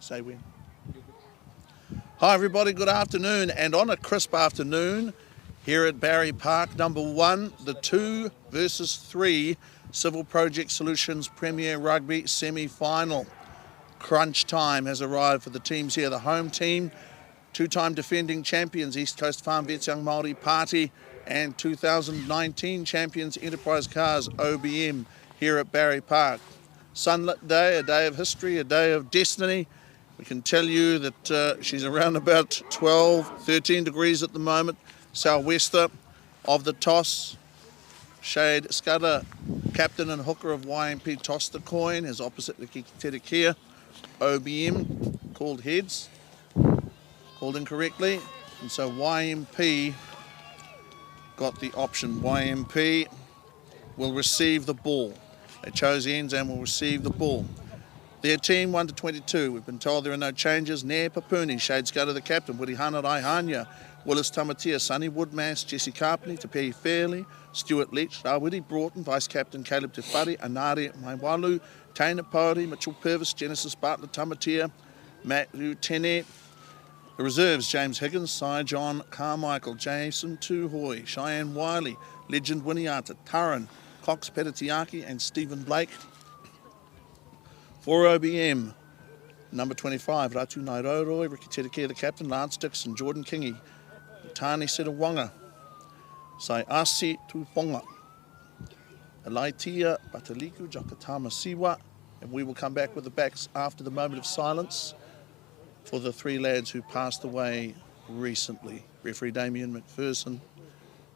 Say when. Hi everybody, good afternoon. And on a crisp afternoon here at Barry Park, number 1, the 2 versus 3 Civil Project Solutions Premier Rugby semi-final. Crunch time has arrived for the teams here. The home team, 2-time defending champions East Coast Farm Vets Young Māori Party, and 2019 champions Enterprise Cars OBM here at Barry Park. Sunlit day, a day of history, a day of destiny. We can tell you that she's around about 12, 13 degrees at the moment. Southwester of the toss. Shade Scudder, captain and hooker of YMP, tossed the coin. His opposite, the Te OBM, called heads, called incorrectly. And so YMP got the option. YMP will receive the ball. They chose ends and will receive the ball. Their team 1 to 22. We've been told there are no changes. Nair Papuni, Shade Scudder the captain. Wirihana Raihania, Willis Tamatia, Sonny Woodmass, Jesse Carpenter, Te Pei Fairley, Stuart Leach, Rawiri Broughton, Vice Captain Caleb Te Whare, Anari Maiwalu, Taina Pauri, Mitchell Purvis, Genesis Bartlett Tamatia, Matt Tene. The reserves, James Higgins, Cy John Carmichael, Jason Tuhoi, Cheyenne Wiley, Legend Winiata, Taran, Cox Petitiaki and Stephen Blake. For OBM, number 25, Ratu Nairoroi, Ricky Terekea the captain, Lance Dixon, Jordan Kingi, Tani Setawanga, Sai Asi Tuponga, Elaitia Bataliku, Jakatama Siwa, and we will come back with the backs after the moment of silence for the 3 lads who passed away recently. Referee Damien McPherson,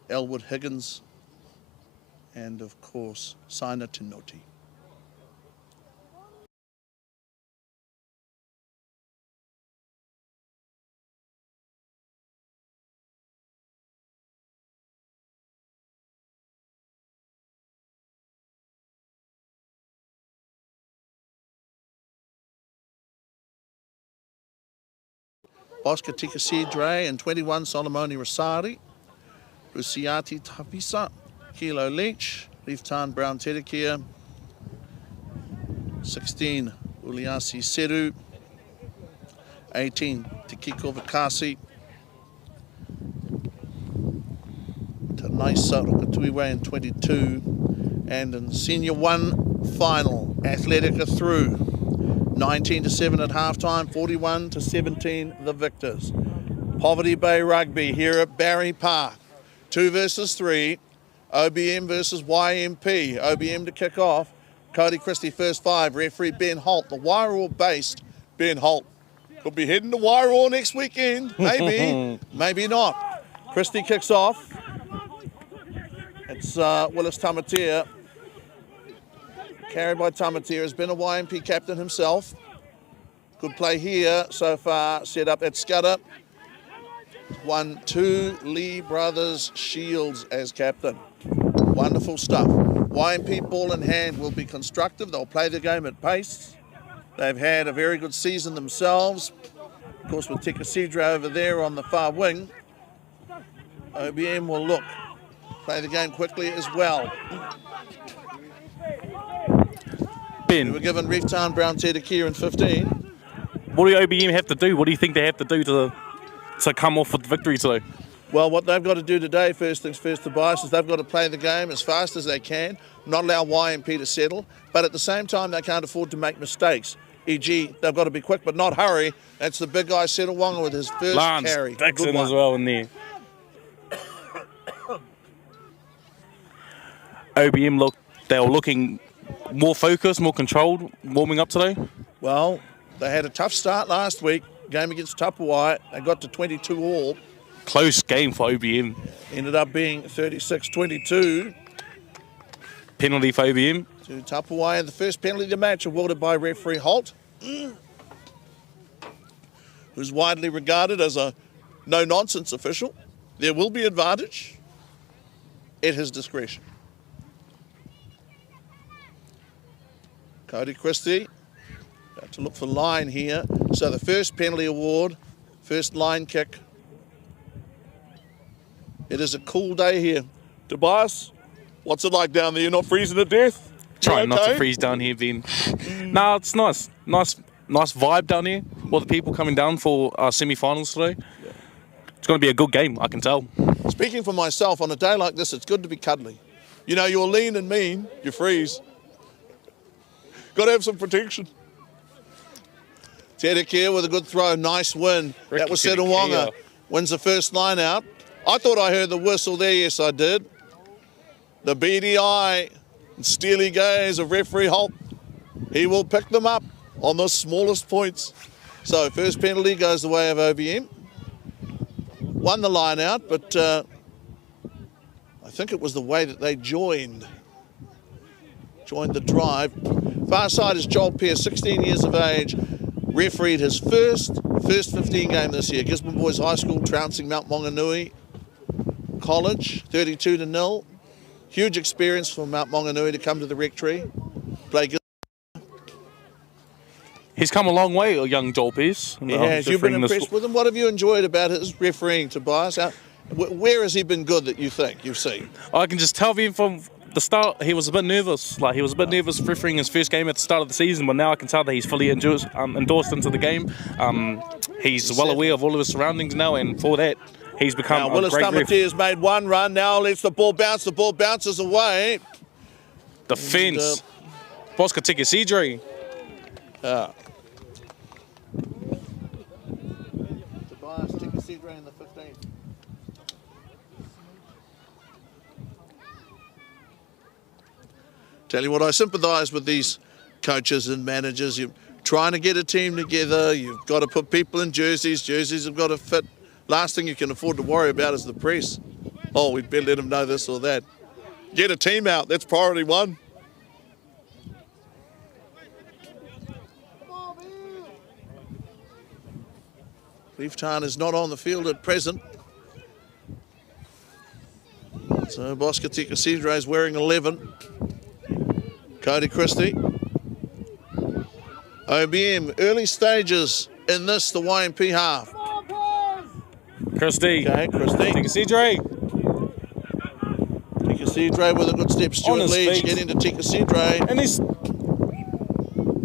Elwood Higgins, and of course, Saina Tinoti. Oscar Tikasidre and 21 Solomoni Rosari, Rusiati Tapisa, Kilo Leach, Leaftan Brown Tedekia, 16 Uliasi Seru, 18 Tikiko Vakasi, Tanaisa Rukatuiwe in 22, and in Senior 1 final, Athletica through. 19-7 at halftime, 41-17 the victors. Poverty Bay Rugby here at Barry Park. 2 versus 3, OBM versus YMP. OBM to kick off. Cody Christie first 5, referee Ben Holt, the Wairoa-based Ben Holt. Could be heading to Wairoa next weekend, maybe, maybe not. Christie kicks off. It's Willis Tamatia. Carried by Tamatia, has been a YMP captain himself. Good play here so far, set up at Scudder. 1-2, Lee Brothers Shields as captain. Wonderful stuff. YMP ball in hand will be constructive. They'll play the game at pace. They've had a very good season themselves. Of course, with Tekasidra over there on the far wing, OBM will look. Play the game quickly as well. Ben, we were given Reef Town Brown Tedekia in 15. What do OBM have to do? What do you think they have to do to come off with the victory today? Well, what they've got to do today, first things first, Tobias, is they've got to play the game as fast as they can, not allow YMP to settle, but at the same time they can't afford to make mistakes. E.g., they've got to be quick but not hurry. That's the big guy, Setawanga, with his first Lance carry. Dixon as well in there. OBM they were looking more focused, more controlled, warming up today? Well, they had a tough start last week, game against Tapawai. They got to 22 all. Close game for OBM. Ended up being 36-22. Penalty for OBM. To Tapawai, the first penalty of the match awarded by referee Holt, who's widely regarded as a no-nonsense official. There will be advantage at his discretion. Cody Christie, about to look for line here. So the first penalty award, first line kick. It is a cool day here. Tobias, what's it like down there? You're not freezing to death? Trying not to freeze down here, Ben. No, it's nice. Nice vibe down here. for the people coming down for our semi-finals today. It's going to be a good game, I can tell. Speaking for myself, on a day like this, it's good to be cuddly. You know, you're lean and mean, you freeze. Got to have some protection. Te Tairāwhiti with a good throw, nice win. That was Setawonga. Wins the first line out. I thought I heard the whistle there, yes I did. The beady eye and steely gaze of referee Holt. He will pick them up on the smallest points. So first penalty goes the way of OBM. Won the line out, but I think it was the way that they joined the drive. Far side is Joel Pearce, 16 years of age, refereed his first 15 game this year. Gisborne Boys High School trouncing Mount Maunganui College, 32-0. Huge experience for Mount Maunganui to come to the rectory, play. He's come a long way, young Joel Pearce. He has. You've been impressed with him. What have you enjoyed about his refereeing, Tobias? Where has he been good that you think you've seen? I can just tell him from the start he was a bit nervous. Like, he was a bit nervous refereeing his first game at the start of the season, but now I can tell that he's fully endorsed into the game. He's well aware of all of his surroundings now, and for that, he's become a Willis great ref. has made one run. Now lets the ball bounce. The ball bounces away. Defence. Bosca Tikasidre. Tobias Tikasidre in the 15. Tell you what, I sympathise with these coaches and managers. You're trying to get a team together. You've got to put people in jerseys. Jerseys have got to fit. Last thing you can afford to worry about is the press. Oh, we'd better let them know this or that. Get a team out. That's priority one. Leaftown is not on the field at present. So Bosca Tikasidre is wearing 11. Cody Christie. OBM, early stages in this, the YMP half. Christie. Okay, Christie. Tikasidre. Tikasidre with a good step. Stuart Leach getting to Tikasidre. And he's...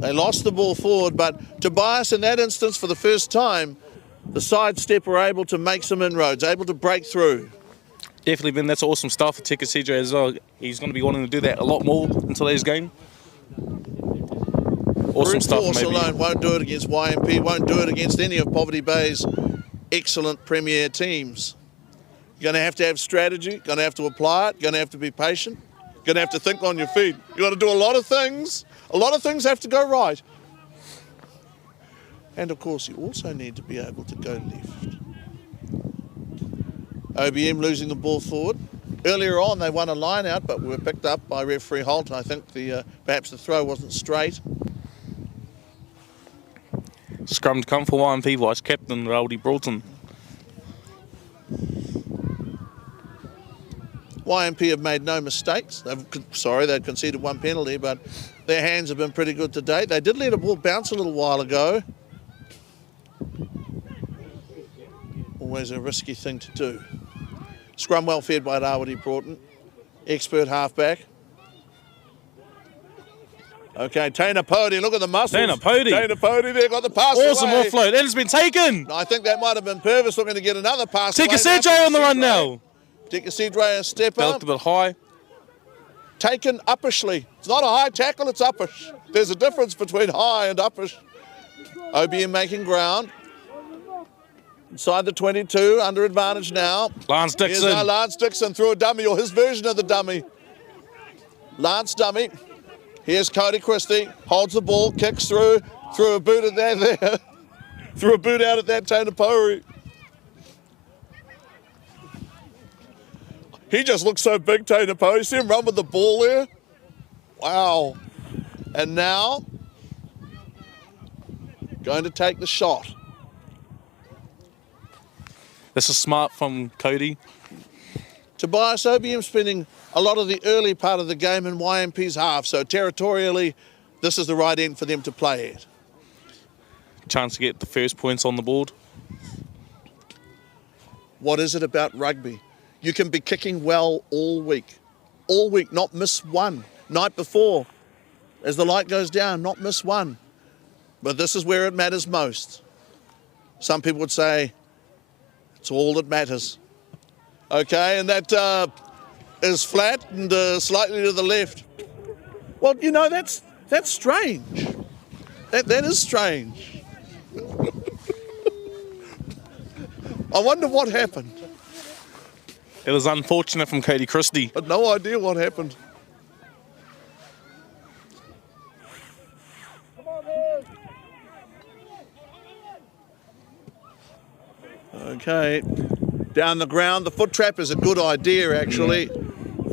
They lost the ball forward, but Tobias in that instance, for the first time, the sidestep were able to make some inroads, able to break through. Definitely, Ben, that's awesome stuff for Tikasidre as well. He's going to be wanting to do that a lot more in today's game. Awesome stuff, maybe. Alone won't do it against YMP, won't do it against any of Poverty Bay's excellent premier teams. You're going to have strategy, going to have to apply it, going to have to be patient, going to have to think on your feet. You've got to do a lot of things. A lot of things have to go right. And of course, you also need to be able to go left. OBM losing the ball forward. Earlier on, they won a line out, but were picked up by referee Holt. I think perhaps the throw wasn't straight. Scrum to come for YMP Vice Captain Rowdy Broughton. YMP have made no mistakes. They've conceded one penalty, but their hands have been pretty good to date. They did let a ball bounce a little while ago. Always a risky thing to do. Scrum well fed by Rowdy Broughton. Expert halfback. Okay, Taina Pody, look at the muscles. Taina Pody there, got the pass awesome away. offload, and it's been taken. I think that might have been Purvis looking to get another pass. Tikasidre on the run now. Tikasidre a step Belt up. a bit high. Taken uppishly. It's not a high tackle, it's uppish. There's a difference between high and uppish. OBM making ground. Inside the 22, under advantage now. Lance Dixon. Here's Lance Dixon through a dummy, or his version of the dummy. Lance dummy. Here's Cody Christie, holds the ball, kicks through a boot at that there. Threw a boot out at that Tainapori. He just looks so big, Tainapori. See him run with the ball there? Wow. And now, going to take the shot. This is smart from Cody. Tobias, OBM spending a lot of the early part of the game in YMP's half, so territorially, this is the right end for them to play at. Chance to get the first points on the board. What is it about rugby? You can be kicking well all week, not miss one. Night before, as the light goes down, not miss one. But this is where it matters most. Some people would say it's all that matters. Okay, and that is flat and slightly to the left. Well, you know, that's strange. That is strange. I wonder what happened. It was unfortunate from Cody Christie. I've no idea what happened. Okay, down the ground. The foot trap is a good idea, actually,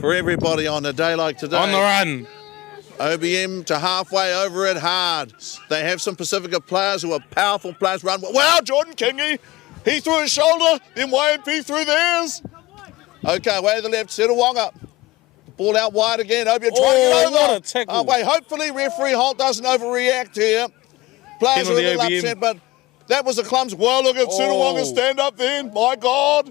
for everybody on a day like today. On the run. OBM to halfway over it hard. They have some Pacifica players who are powerful players. Run. Wow, Jordan Kingy. He threw his shoulder, then YMP threw theirs. Okay, way to the left, Tairāwhiti. Ball out wide again. OBM trying to get over. What a tackle. Wait, hopefully referee Holt doesn't overreact here. Players are a little OBM. upset, but that was a clumsy. Well, look at Tairāwhiti stand up then. My God.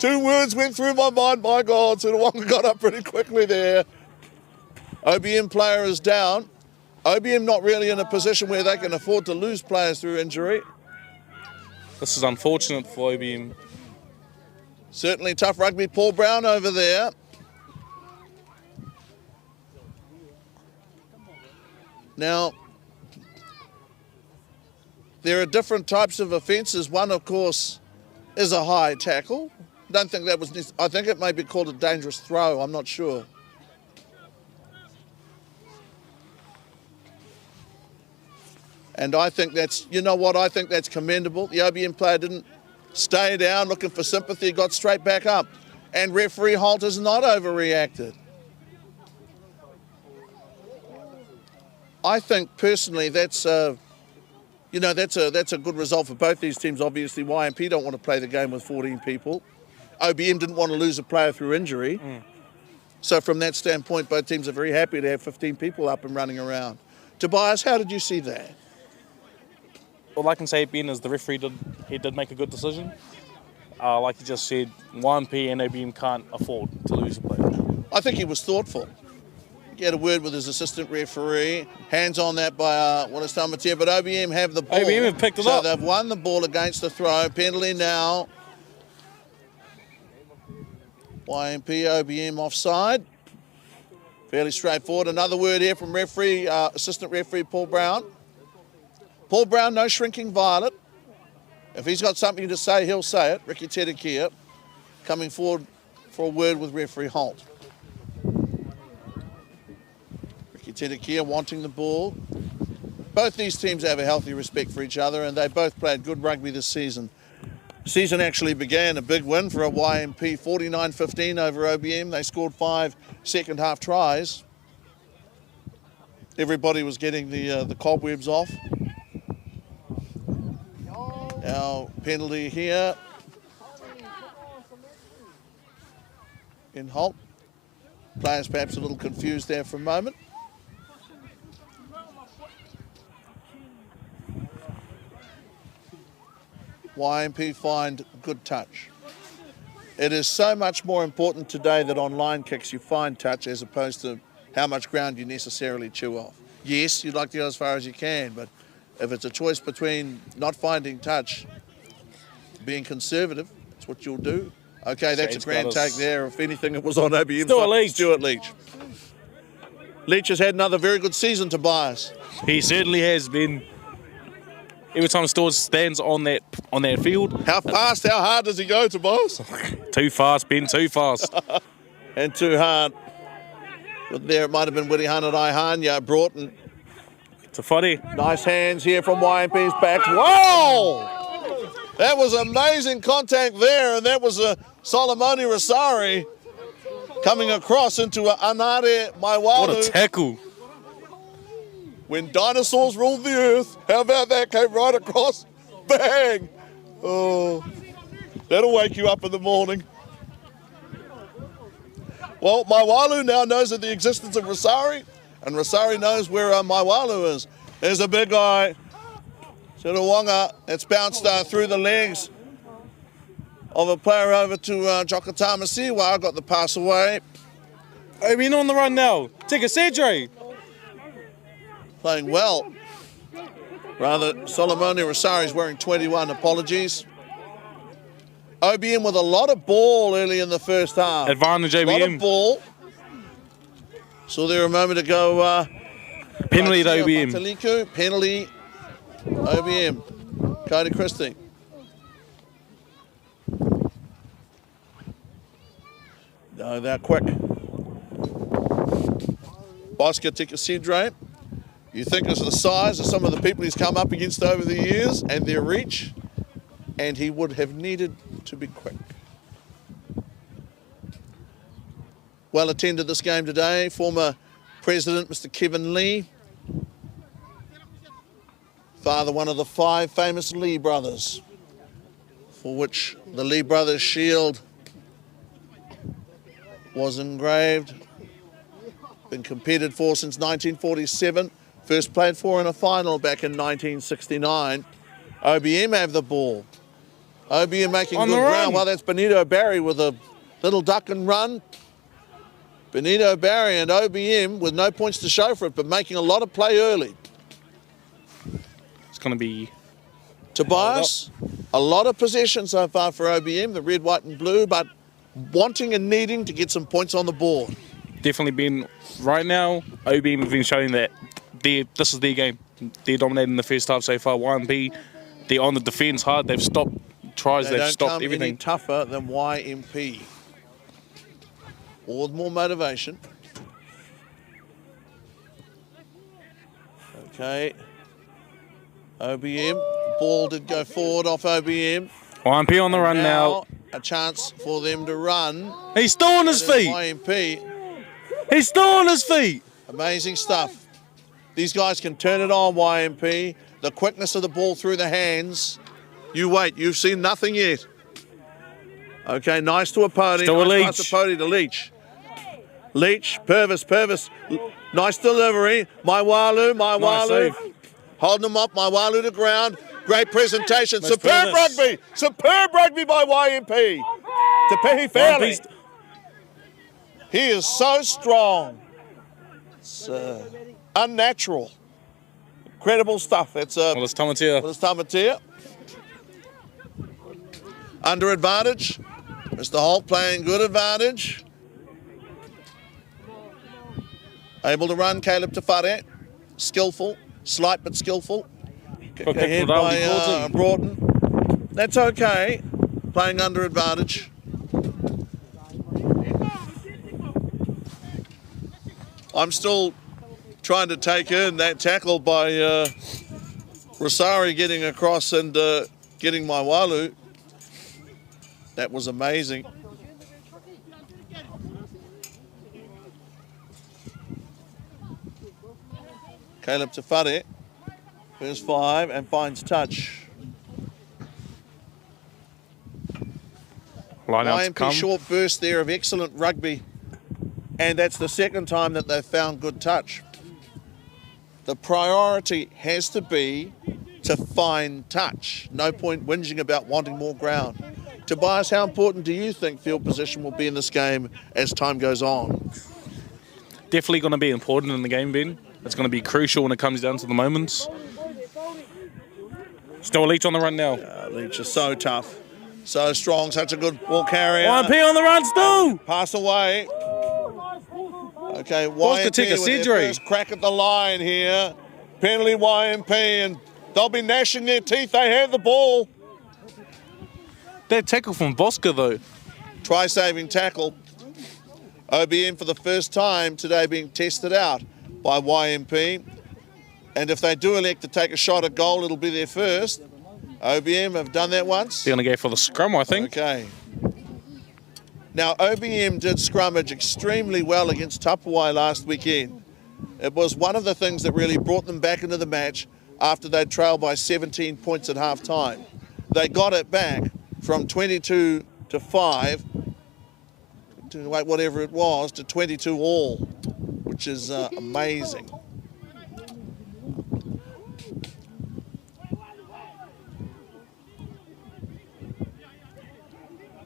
2 words went through my mind. My God, Tairāwhiti got up pretty quickly there. OBM player is down. OBM not really in a position where they can afford to lose players through injury. This is unfortunate for OBM. Certainly tough rugby. Paul Brown over there. Now, there are different types of offences. One, of course, is a high tackle. Don't think that was. I think it may be called a dangerous throw. I'm not sure. And I think that's, you know what, I think that's commendable. The OBM player didn't stay down looking for sympathy, got straight back up. And referee Holt has not overreacted. I think personally that's you know, that's a good result for both these teams. Obviously, YMP don't want to play the game with 14 people. OBM didn't want to lose a player through injury. So from that standpoint, both teams are very happy to have 15 people up and running around. Tobias, how did you see that? All I can say, Ben, is the referee did make a good decision. Like you just said, YMP and OBM can't afford to lose a player. I think he was thoughtful. He had a word with his assistant referee. Hands on that by Wallace Tamatier, but OBM have the ball. OBM have picked it up. So they've won the ball against the throw. Penalty now. YMP, OBM offside. Fairly straightforward. Another word here from referee, assistant referee Paul Brown. Paul Brown, no shrinking violet. If he's got something to say, he'll say it. Ricky Tedikia coming forward for a word with referee Holt. Ricky Tedikia wanting the ball. Both these teams have a healthy respect for each other, and they both played good rugby this season. The season actually began a big win for a YMP, 49-15 over OBM. They scored 5 second half tries. Everybody was getting the cobwebs off. Now, penalty here in Holt. Players perhaps a little confused there for a moment. YMP find good touch. It is so much more important today that on line kicks you find touch as opposed to how much ground you necessarily chew off. Yes, you'd like to go as far as you can, but if it's a choice between not finding touch, being conservative, that's what you'll do. Okay, that's a grand take there. If anything, it was on OBM. Stuart Leach. Leach has had another very good season, Tobias. He certainly has been. Every time Stuart stands on that field. How fast, how hard does he go, Tobias? Too fast, Ben, too fast. And too hard. But there it might have been Willie Hunt at Ihanya, Broughton. To Foddy. Nice hands here from YMP's back. Whoa! That was amazing contact there, and that was a Solomoni Rosari coming across into a Anare Maiwalu. What a tackle. When dinosaurs ruled the earth, how about that? Came right across. Bang! Oh, that'll wake you up in the morning. Well, Maiwalu now knows of the existence of Rosari, and Rosari knows where Maiwalu is. There's a big guy, Tairāwhiti, that's bounced through the legs of a player over to Jokatama Siwa. Got the pass away. OBM on the run now. Take a Cedre. Playing well. Rather, Solomone Rosari's wearing 21, apologies. OBM with a lot of ball early in the first half. Advantage A lot of OBM. ball. Saw there a moment ago. Penalty to OBM. Mataliku, penalty, OBM. Cody Christie. No, they're quick. Bosca Tikasidre. You think of the size of some of the people he's come up against over the years and their reach, and he would have needed to be quick. Well attended this game today. Former President, Mr. Kevin Lee. Father, one of the 5 famous Lee brothers, for which the Lee brothers shield was engraved. Been competed for since 1947. First played for in a final back in 1969. OBM have the ball. OBM making On good the run. ground. Well, that's Benito Barry with a little duck and run. Benito Barry and OBM with no points to show for it, but making a lot of play early. It's going to be... Tobias, a lot of possession so far for OBM, the red, white and blue, but wanting and needing to get some points on the board. Definitely been... Right now, OBM have been showing that this is their game. They're dominating the first half so far. YMP, they're on the defence hard. They've stopped tries. They They've don't stopped come everything. any tougher than YMP. All with more motivation. Okay. OBM. Ball did go forward off OBM. YMP on the run now. A chance for them to run. He's still on his feet. YMP. He's still on his feet. Amazing stuff. These guys can turn it on, YMP. The quickness of the ball through the hands. You wait, you've seen nothing yet. Okay, nice to a pony. Still a nice Leach. pass to pony to Leach. Leach, Purvis. Nice delivery. My Walu. Nice save. Holding him up, my Walu to ground. Great presentation. Nice Superb Purvis. rugby. Superb rugby by YMP. To Pehi Fairley. YMP's He is so strong. It's unnatural. Incredible stuff. That's Well, it's Tamatea. Well, it's Tamatea. Under advantage. Mr. Holt playing good advantage. Able to run, Caleb Tafare. Skillful. Slight but skillful. Ahead by Broughton. That's okay. Playing under advantage. I'm still trying to take in that tackle by Rosari getting across and getting my Walu. That was amazing. Caleb Tafare, first 5 and finds touch. Line out to YMP come. short burst there of excellent rugby, and that's the second time that they've found good touch. The priority has to be to find touch. No point whinging about wanting more ground. Tobias, how important do you think field position will be in this game as time goes on? Definitely going to be important in the game, Ben. It's going to be crucial when it comes down to the moments. Still a Leach on the run now. Leach is so tough, so strong, such a good ball carrier. YMP on the run still. Pass away. Okay, Bosca YMP with their Tikasidre. first crack at the line here. Penalty YMP, and they'll be gnashing their teeth. They have the ball. That tackle from Bosca though. Try-saving tackle. OBM for the first time today being tested out by YMP. And if they do elect to take a shot at goal, it'll be their first. OBM have done that once. They're going to go for the scrum, I think. Okay. Now, OBM did scrummage extremely well against Tapawai last weekend. It was one of the things that really brought them back into the match after they'd trailed by 17 points at half-time. They got it back from 22 to 5, to whatever it was, to 22 all, which is amazing.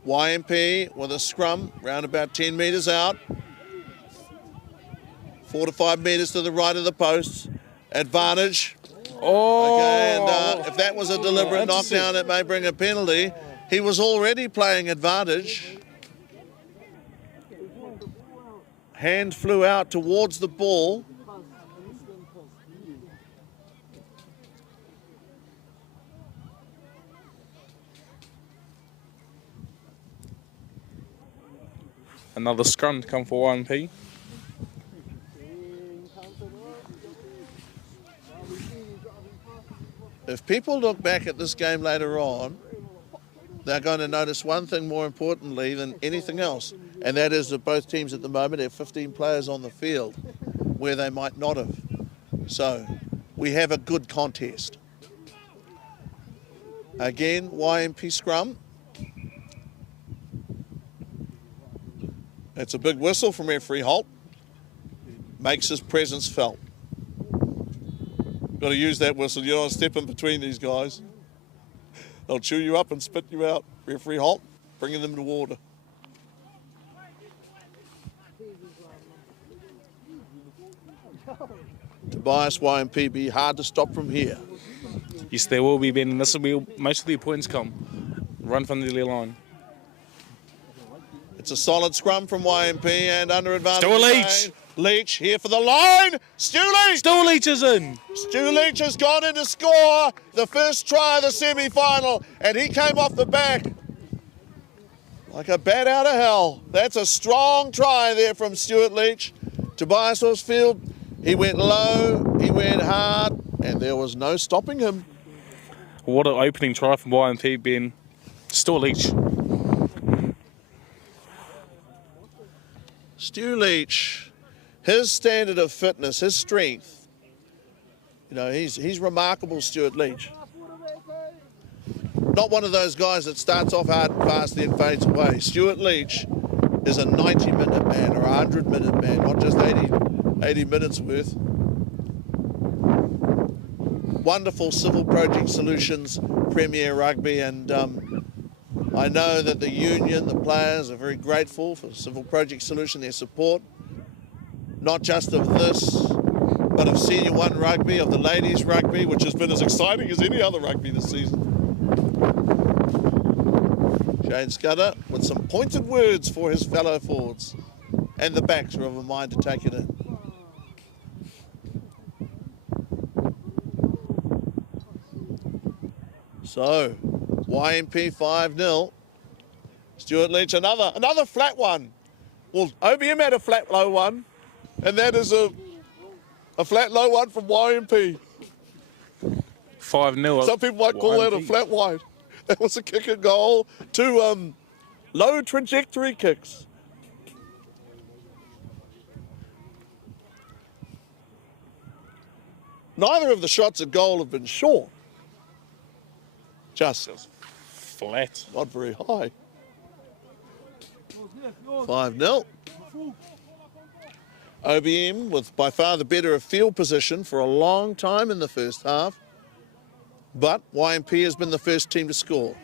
YMP with a scrum, round about 10 metres out. 4 to 5 metres to the right of the posts. Advantage. Oh! Okay, and if that was a deliberate knockdown, it may bring a penalty. He was already playing advantage. Hand flew out towards the ball. Another scrum to come for YMP. If people look back at this game later on, they're going to notice one thing more importantly than anything else, and that is that both teams at the moment have 15 players on the field where they might not have. So we have a good contest. Again, YMP scrum. It's a big whistle from referee Holt. Makes his presence felt. Got to use that whistle. You don't want to step in between these guys. They'll chew you up and spit you out. Referee Holt, bringing them to order. Tobias, YMP, be hard to stop from here. Yes, there will be, Ben, and this will be most of the points come. Run from the line. It's a solid scrum from YMP and under advantage. Stu Leach. Leach here for the line. Stu Leach. Stu Leach is in. Stu Leach has gone in to score the first try of the semi-final, and he came off the back like a bat out of hell. That's a strong try there from Stuart Leach. Tobias Horsfield, he went low, he went hard, and there was no stopping him. What an opening try from YMP, Ben. Stu Leach. Stu Leach, his standard of fitness, his strength, you know, he's remarkable, Stuart Leach. Not one of those guys that starts off hard and fast then fades away. Stuart Leach is a 90-minute man or a 100-minute man, not just 80 minutes worth. Wonderful Civil Project Solutions Premier Rugby, and I know that the union, the players are very grateful for Civil Project Solution, their support, not just of this, but of Senior 1 Rugby, of the ladies rugby, which has been as exciting as any other rugby this season. Shane Scudder with some pointed words for his fellow forwards, and the backs are of a mind to take it in. So, YMP 5-0. Stuart Leach, another flat one. Well, OBM had a flat low one, and that is a flat low one from YMP. 5-0. Some people might call that a flat wide. That was a kick and goal. Two low trajectory kicks. Neither of the shots at goal have been short. Just flat. Not very high. 5-0. OBM with by far the better field position for a long time in the first half. But YMP has been the first team to score.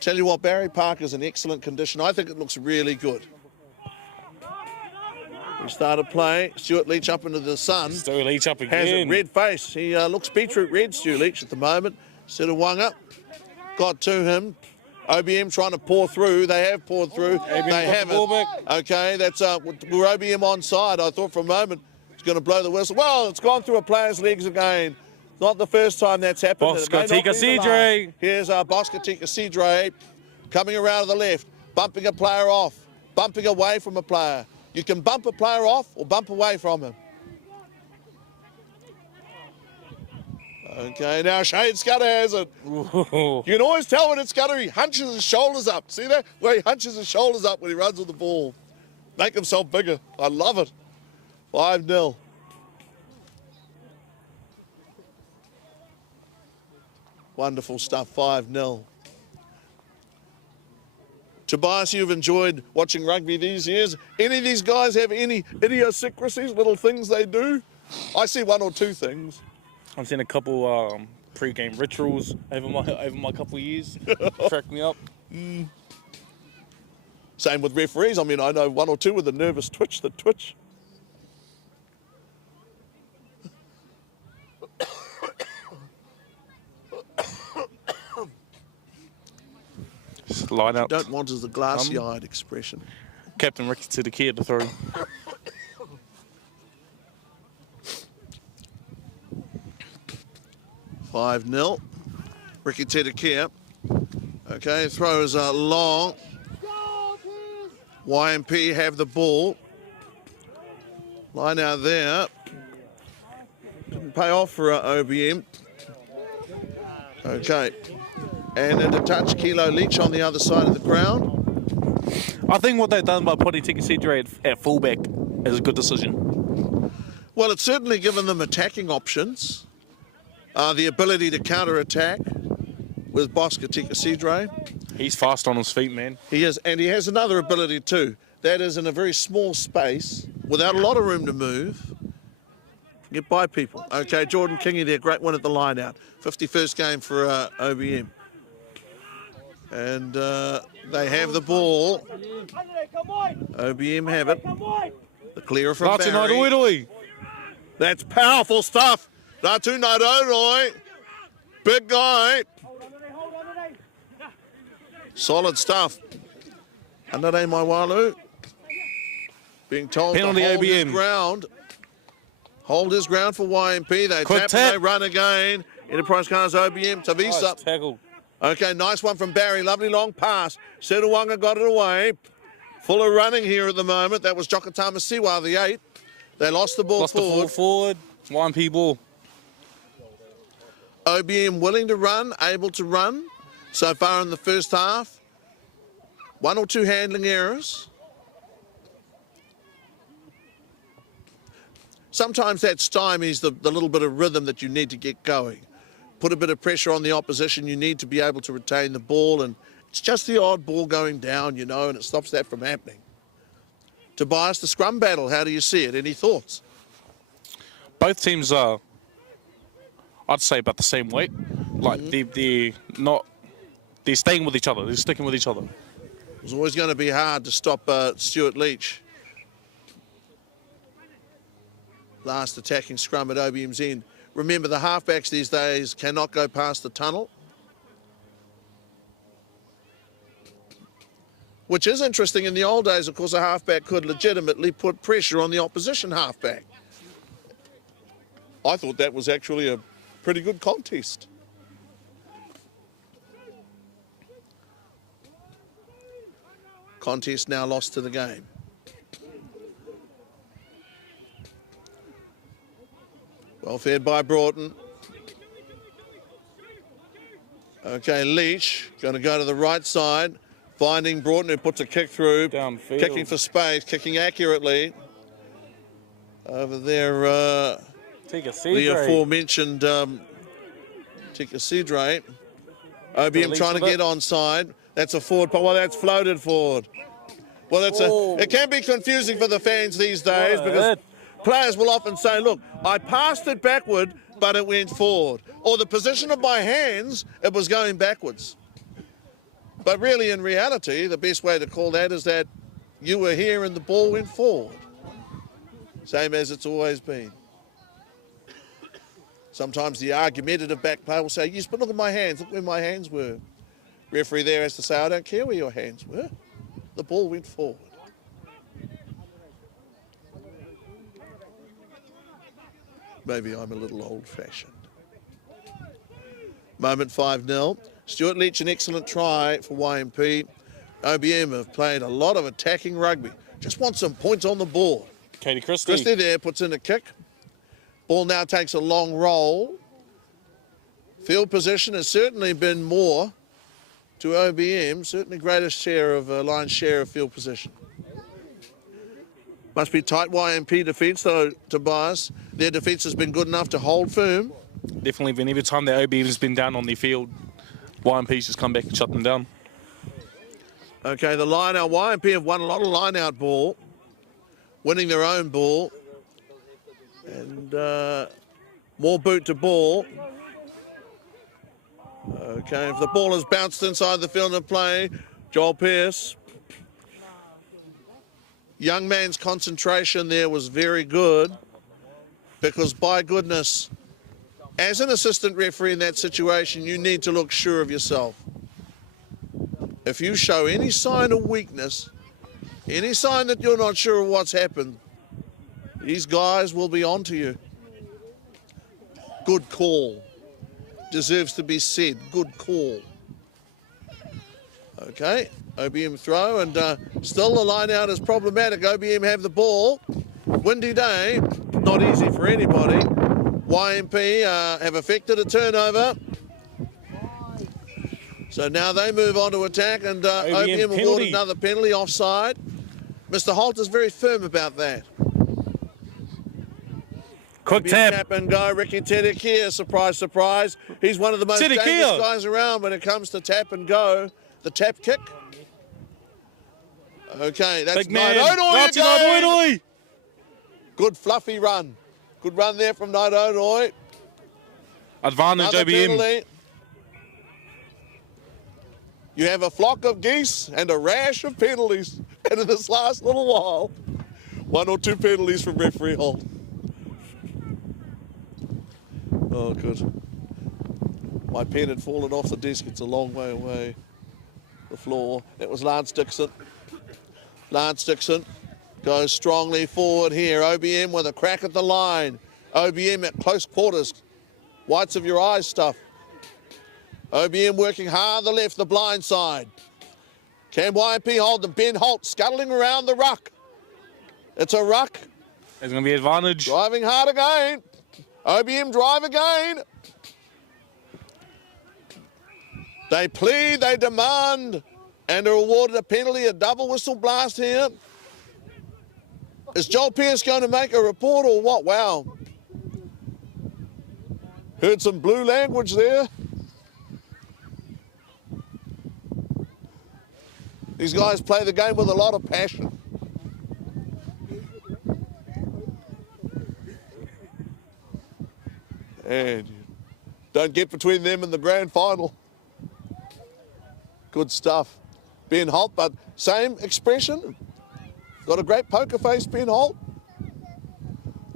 Tell you what, Barry Park is in excellent condition. I think it looks really good. We started play. Stuart Leach up into the sun. Stuart Leach up again. Has a red face. He looks beetroot red, Stuart Leach, at the moment. Siddawanga got to him. OBM trying to pour through. They have poured through. They haven't. Okay, that's we're OBM onside. I thought for a moment it's going to blow the whistle. Well, it's gone through a player's legs again. Not the first time that's happened. Boskatika Sidre. Here's Boskatika Sidre coming around to the left, bumping a player off, bumping away from a player. You can bump a player off or bump away from him. Okay, now Shane Scudder has it. You can always tell when it's Scudder, he hunches his shoulders up. See that? Where he hunches his shoulders up when he runs with the ball. Make himself bigger. I love it. 5-0. Wonderful stuff, 5-0. Tobias, you've enjoyed watching rugby these years. Any of these guys have any idiosyncrasies, little things they do? I see one or two things. I've seen a couple pre-game rituals over my couple of years. Crack me up. Same with referees. I mean, I know one or two with a nervous twitch that twitch. line out. Don't want is the glassy-eyed expression. Captain Ricky Te Tairāwhiti to throw. Five 0. Ricky Te Tairāwhiti. Okay, throws long. YMP have the ball. Line out there. Didn't pay off for OBM. Okay. And into touch, Kilo Leach on the other side of the ground. I think what they've done by putting Te Tairāwhiti at fullback is a good decision. Well, it's certainly given them attacking options. The ability to counter-attack with Bosca Te Tairāwhiti. He's fast on his feet, man. He is, and he has another ability too. That is in a very small space, without a lot of room to move, get by people. Okay, Jordan Kingy there, great one at the line out. 51st game for OBM. And they have the ball. OBM have it. The clear from Barry. That's powerful stuff. Ratu Nairoi. Big guy. Solid stuff. Anare Maiwalu. Being told penalty to hold his OBM. ground. Hold his ground for YMP. They Quick tap tap. and they run again. Enterprise Cars OBM. Tavisa. Nice tackle. Okay, nice one from Barry. Lovely long pass. Setawanga got it away. Fuller running here at the moment. That was Jokatama Siwa, the 8. They lost the ball Lost the ball forward. YMP ball. OBM willing to run, able to run so far in the first half. 1 or 2 handling errors. Sometimes that stymies the little bit of rhythm that you need to get going. Put a bit of pressure on the opposition. You need to be able to retain the ball, and it's just the odd ball going down, you know, and it stops that from happening. Tobias, the scrum battle, how do you see it? Any thoughts? Both teams are, I'd say, about the same weight. Like they're staying with each other. They're sticking with each other. It's always going to be hard to stop Stuart Leach. Last attacking scrum at OBM's end. Remember, the halfbacks these days cannot go past the tunnel. Which is interesting. In the old days, of course, a halfback could legitimately put pressure on the opposition halfback. I thought that was actually a pretty good contest. Contest now lost to the game. Well fed by Broughton. Okay, Leach going to go to the right side, finding Broughton, who puts a kick through. Downfield. Kicking for space, kicking accurately. Over there, the aforementioned Tika Sidre. OBM trying to get onside. That's a forward, well, that's floated forward. Well, it can be confusing for the fans these days because players will often say, look, I passed it backward, but it went forward. Or the position of my hands, it was going backwards. But really, in reality, the best way to call that is that you were here and the ball went forward. Same as it's always been. Sometimes the argumentative back player will say, yes, but look at my hands. Look where my hands were. Referee there has to say, I don't care where your hands were. The ball went forward. Maybe I'm a little old-fashioned. Moment 5-0. Stuart Leach, an excellent try for YMP. OBM have played a lot of attacking rugby. Just want some points on the board. Katie Christie. Christie there puts in a kick. Ball now takes a long roll. Field position has certainly been more to OBM, certainly greatest share of lion's share of field position. Must be tight YMP defence though, Tobias. Their defence has been good enough to hold firm. Definitely been. Every time that OBM has been down on their field, YMP's just come back and shut them down. Okay, the line out. YMP have won a lot of line out ball, winning their own ball. And more boot to ball. Okay, if the ball is bounced inside the field of play, Joel Pearce. Young man's concentration there was very good because, by goodness, as an assistant referee in that situation, you need to look sure of yourself. if you show any sign of weakness, any sign that you're not sure of what's happened, these guys will be onto you. Good call. Deserves to be said. Good call. Okay, OBM throw, and still the line out is problematic. OBM have the ball. Windy day, not easy for anybody. YMP have affected a turnover. So now they move on to attack, and OBM awarded another penalty offside. Mr. Holt is very firm about that. Quick tap. Tap and go. Ricky Te Tairāwhiti, surprise, surprise. He's one of the most dangerous guys around when it comes to tap and go. The tap kick. Okay, that's Naidoi. Good fluffy run. Good run there from Naidoi. Advantage Another OBM. penalty. You have a flock of geese and a rash of penalties. And in this last little while, 1 or 2 penalties from referee Holt. Oh, good. My pen had fallen off the desk. It's a long way away. The floor. That was Lance Dixon. Lance Dixon goes strongly forward here. OBM with a crack at the line. OBM at close quarters. Whites of your eyes stuff. OBM working hard the left, the blind side. Can YMP hold them? Ben Holt scuttling around the ruck. It's a ruck. There's going to be advantage. Driving hard again. OBM drive again. They plead, they demand, and are awarded a penalty, a double whistle blast here. Is Joel Pearce going to make a report or what? Wow. Heard some blue language there. These guys play the game with a lot of passion. And don't get between them and the grand final. Good stuff. Ben Holt, but same expression. Got a great poker face, Ben Holt.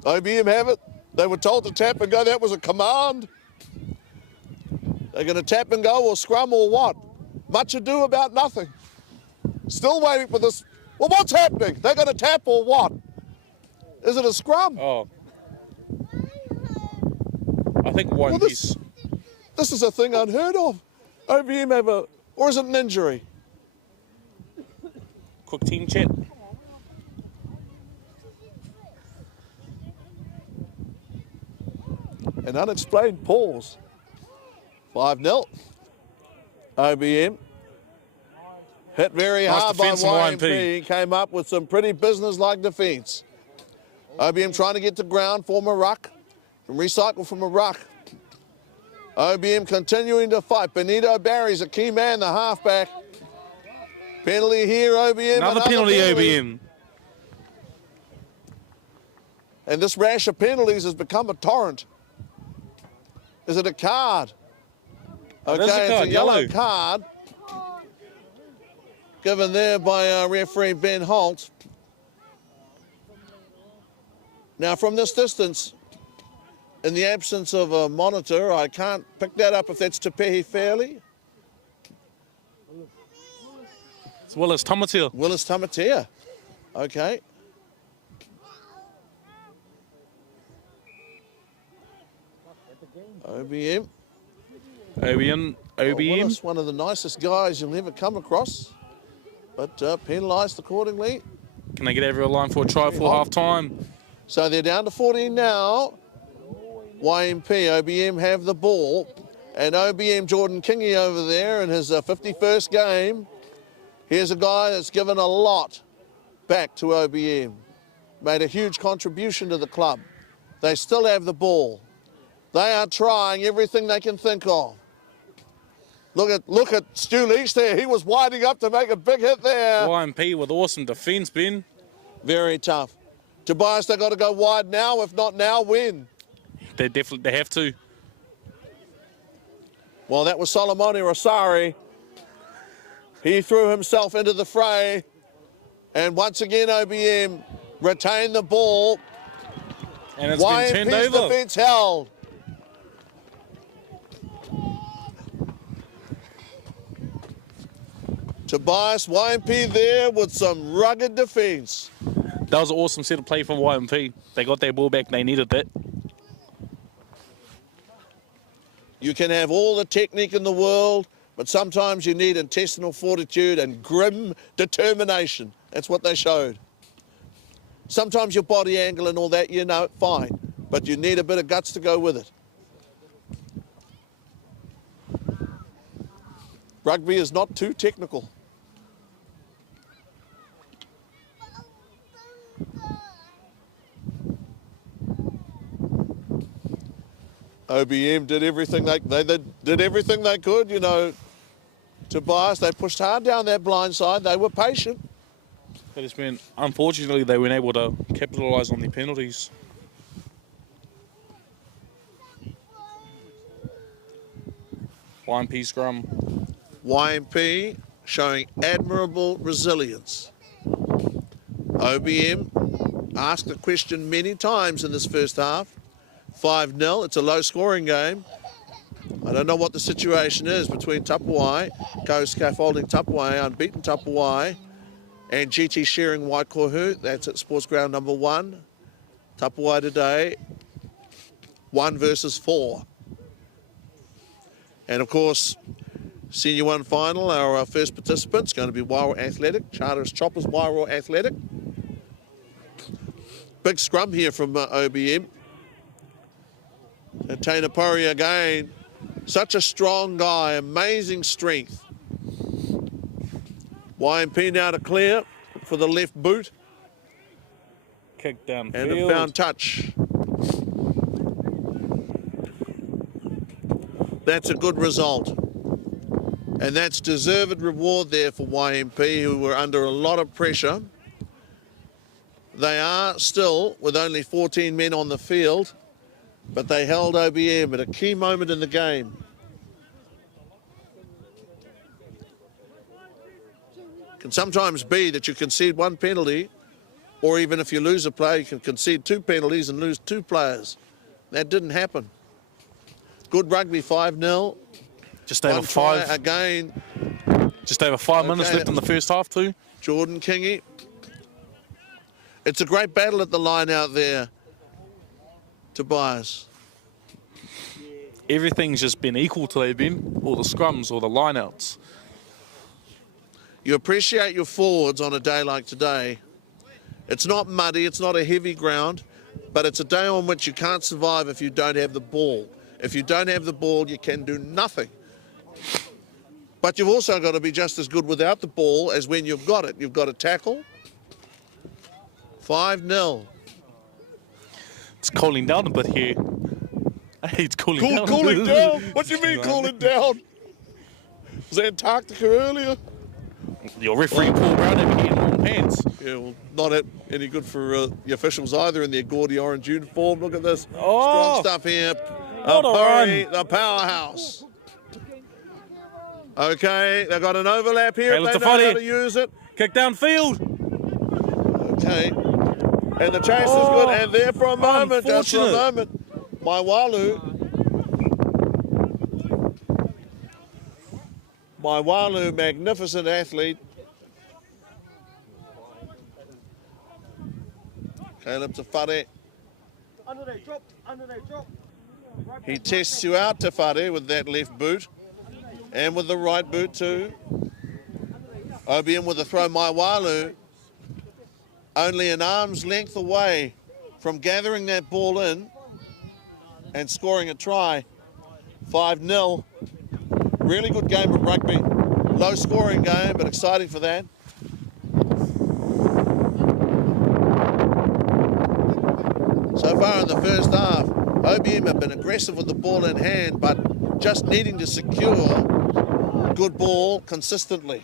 OBM have it. They were told to tap and go. That was a command. They're going to tap and go or scrum or what? Much ado about nothing. Still waiting for this. Well, what's happening? They're going to tap or what? Is it a scrum? Oh. I think one well, piece. This is a thing unheard of. OBM have a, or is it an injury? Quick team chat. An unexplained pause. 5-0. OBM. Hit very hard by YMP. Came up with some pretty business-like defence. OBM trying to get to ground, form a ruck. And recycle from a ruck. OBM continuing to fight. Benito Barry's a key man, the halfback. Penalty here, OBM. Another penalty, OBM. And this rash of penalties has become a torrent. Is it a card? Okay, it's a yellow card. Given there by referee Ben Holt. Now from this distance, in the absence of a monitor, I can't pick that up if that's Te Fairley. It's Willis Tamatea. Willis Tamatea. Okay. OBM. OBM. Willis, one of the nicest guys you'll ever come across, but penalised accordingly. Can they get over a line for a try for half time? So they're down to 14 now. YMP, OBM have the ball. And OBM Jordan Kingy over there in his 51st game. Here's a guy that's given a lot back to OBM. Made a huge contribution to the club. They still have the ball. They are trying everything they can think of. Look at Stu Leach there. He was winding up to make a big hit there. YMP with awesome defence, Ben. Very tough. Tobias, they've got to go wide now. If not now, win. They have to. Well, that was Solomone Rosari. He threw himself into the fray. And once again, OBM retained the ball. And it's been turned over. Defence held. Tobias, YMP there with some rugged defence. That was an awesome set of play from YMP. They got their ball back. They needed that. You can have all the technique in the world, but sometimes you need intestinal fortitude and grim determination. That's what they showed. Sometimes your body angle and all that, you know, fine, but you need a bit of guts to go with it. Rugby is not too technical. OBM did everything they did everything they could, you know. Tobias, they pushed hard down that blind side. They were patient. But it's been, unfortunately, they weren't able to capitalise on their penalties. YMP scrum. YMP showing admirable resilience. OBM asked the question many times in this first half. 5-0, it's a low scoring game. I don't know what the situation is between Tapawai, co-scaffolding Tapawai, unbeaten Tapawai, and GT sharing Waikohu. That's at sports ground number 1. Tapawai today, 1 versus 4. And of course, Senior 1 final, our first participants, going to be Wairau Athletic, Charters Choppers Wairau Athletic. Big scrum here from OBM. And Taina Pori again, such a strong guy, amazing strength. YMP now to clear for the left boot. Kick down And field. a found touch. That's a good result. And that's deserved reward there for YMP, who were under a lot of pressure. They are still, with only 14 men on the field, but they held OBM at a key moment in the game. It can sometimes be that you concede 1 penalty, or even if you lose a player, you can concede 2 penalties and lose 2 players. That didn't happen. Good rugby, 5-0. Just over 5. Again. Just over 5 minutes left in the first half too. Jordan Kingy. It's a great battle at the line out there, Tobias. Everything's just been equal today, Ben. All the scrums, all the lineouts. You appreciate your forwards on a day like today. It's not muddy, it's not a heavy ground, but it's a day on which you can't survive if you don't have the ball. If you don't have the ball, you can do nothing. But you've also got to be just as good without the ball as when you've got it. You've got to tackle. 5-0. It's cooling down a bit here. Hey, it's cooling down. Cooling down? What do you mean cooling down? Was that Antarctica earlier? Your referee Paul Brown over here in warm pants. Yeah, well, not any good for the officials either in their gaudy orange uniform. Look at this. Oh, strong stuff here. What a Pori, run. the powerhouse. Okay, they've got an overlap here. Okay, If they know how to use it. Kick downfield. Okay. And the chase is good. And there for a moment, just for a unfortunate. moment. My Walu. My Walu, magnificent athlete. Caleb Te Whare. Under that drop, under that drop. He tests you out, Te Whare, with that left boot. And with the right boot too. OBM with the throw. My Walu only an arm's length away from gathering that ball in and scoring a try. 5-0. Really good game of rugby. Low scoring game, but exciting for that. So far in the first half, OBM have been aggressive with the ball in hand, but just needing to secure good ball consistently.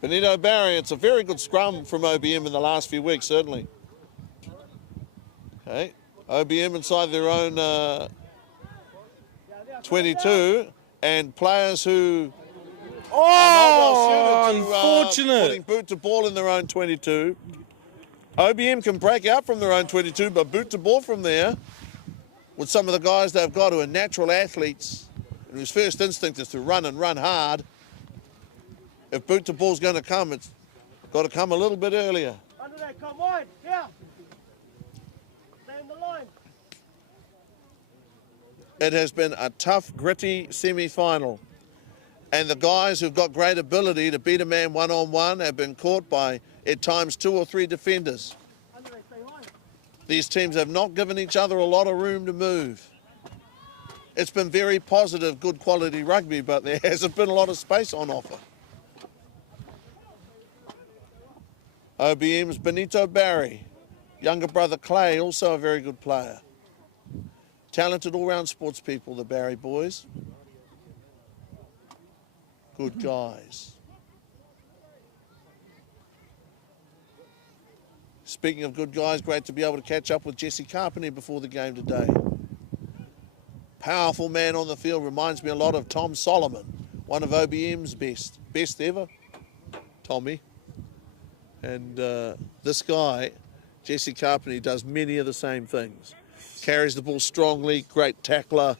Benito Barry, it's a very good scrum from OBM in the last few weeks, certainly. Okay, OBM inside their own 22, and players who are not well suited to unfortunate. putting boot to ball in their own 22. OBM can break out from their own 22, but boot to ball from there. with some of the guys they've got who are natural athletes and whose first instinct is to run and run hard. If boot to ball's going to come, it's got to come a little bit earlier. Under there, come wide, yeah. Stay in the line. It has been a tough, gritty semi-final. And the guys who've got great ability to beat a man one-on-one have been caught by, at times, 2 or 3 defenders. Under there, stay line. These teams have not given each other a lot of room to move. It's been very positive, good quality rugby, but there hasn't been a lot of space on offer. OBM's Benito Barry, younger brother Clay, also a very good player. Talented all-round sports people, the Barry boys. Good guys. Speaking of good guys, great to be able to catch up with Jesse Carpenter before the game today. Powerful man on the field, reminds me a lot of Tom Solomon, one of OBM's best ever, Tommy. And this guy, Jesse Carpenter, does many of the same things. Carries the ball strongly, great tackler.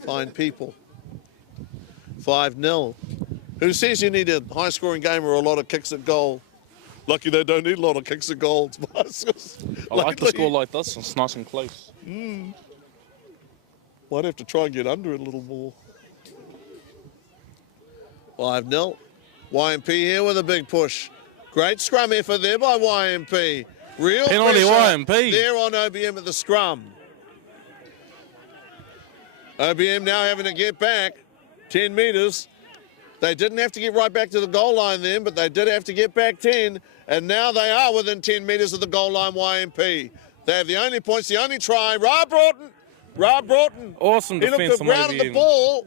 Fine people. 5-0. Who says you need a high-scoring game or a lot of kicks at goal? Lucky they don't need a lot of kicks at goal. I like the score like this. It's nice and close. Might have to try and get under it a little more. 5-0. YMP here with a big push. Great scrum effort there by YMP. Real penalty pressure YMP. there on OBM at the scrum. OBM now having to get back 10 metres. They didn't have to get right back to the goal line then, but they did have to get back 10. And now they are within 10 metres of the goal line, YMP. They have the only points, the only try. Rob Broughton. Awesome He defence looked from grounded the OBM. ball,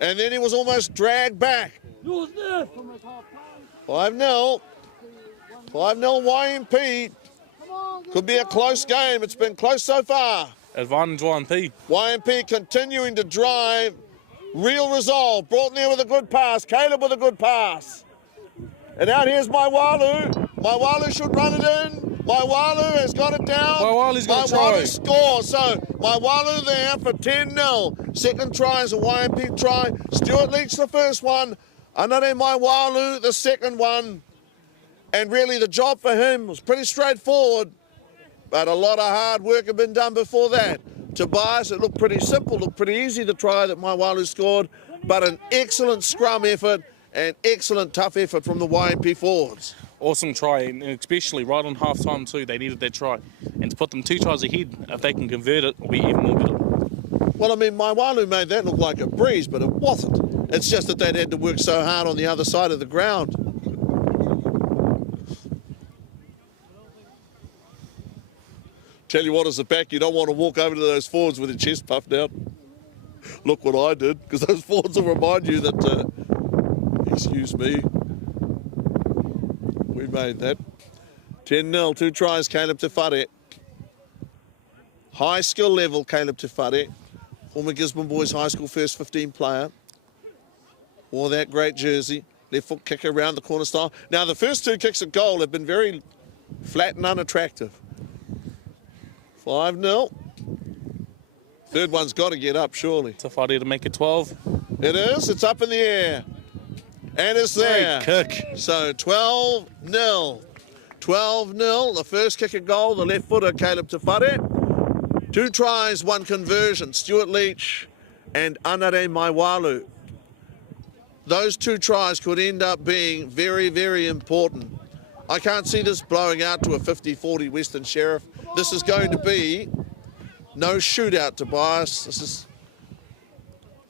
and then he was almost dragged back. 5-0. 5-0 YMP. Could be a close game. It's been close so far. Advantage YMP. YMP continuing to drive. Real resolve. Broughton there with a good pass. Caleb with a good pass. And out here's Maiwalu. Maiwalu should run it in. Maiwalu has got it down. Maiwalu's got a try. Maiwalu scores. So Maiwalu there for 10-0. Second try is a YMP try. Stuart Leach the first one. Another Maiwalu the second one. And really the job for him was pretty straightforward. But a lot of hard work had been done before that. Tobias, it looked pretty simple, looked pretty easy, the try that Maiwalu scored. But an excellent scrum effort and excellent tough effort from the YMP forwards. Awesome try, and especially right on half-time too, they needed that try. And to put them 2 tries ahead, if they can convert it, will be even more better. Well, I mean, Maiwalu made that look like a breeze, but it wasn't. It's just that they'd had to work so hard on the other side of the ground. Tell you what, as a back, you don't want to walk over to those forwards with your chest puffed out. Look what I did, because those forwards will remind you that, excuse me, we made that. 10-0, 2 tries, Caleb Te Whare. High skill level, Caleb Te Whare. Former Gisborne Boys High School first 15 player. Wore that great jersey. Left foot kick around the corner style. Now, the first 2 kicks at goal have been very flat and unattractive. 5-0. Third one's got to get up, surely. Te Whare to make it 12. It is. It's up in the air. And it's there. Great kick. So 12-0. 12-0. The first kick at goal, the left footer, Caleb Te Whare. 2 tries, 1 conversion. Stuart Leach and Anare Maiwalu. Those 2 tries could end up being very, very important. I can't see this blowing out to a 50-40 Western Sheriff. This is going to be no shootout, Tobias. This is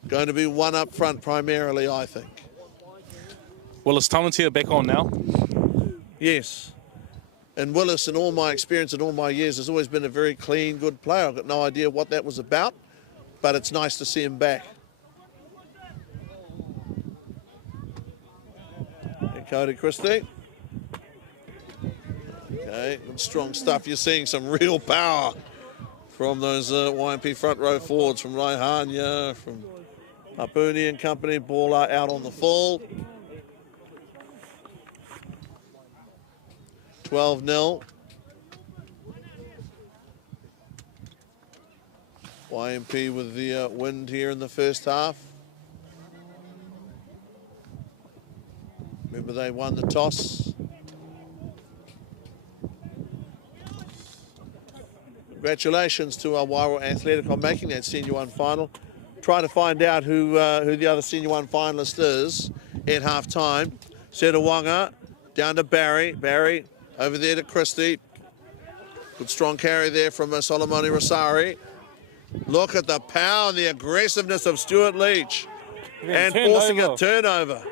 going to be one up front primarily, I think. Willis Tamatea back on now. Yes. And Willis, in all my experience and all my years, has always been a very clean, good player. I've got no idea what that was about, but it's nice to see him back. Here, Cody Christie. Okay, good strong stuff. You're seeing some real power from those YMP front row forwards, from Raihania, from Apuni and company. Ball out on the full. 12-0. YMP with the wind here in the first half. Remember, they won the toss. Congratulations to our Wairua Athletic on making that Senior 1 final. Try to find out who the other Senior 1 finalist is at half-time. Setawanga down to Barry. Barry over there to Christie. Good strong carry there from Solomone Rosari. Look at the power and the aggressiveness of Stuart Leach. And forcing a turnover.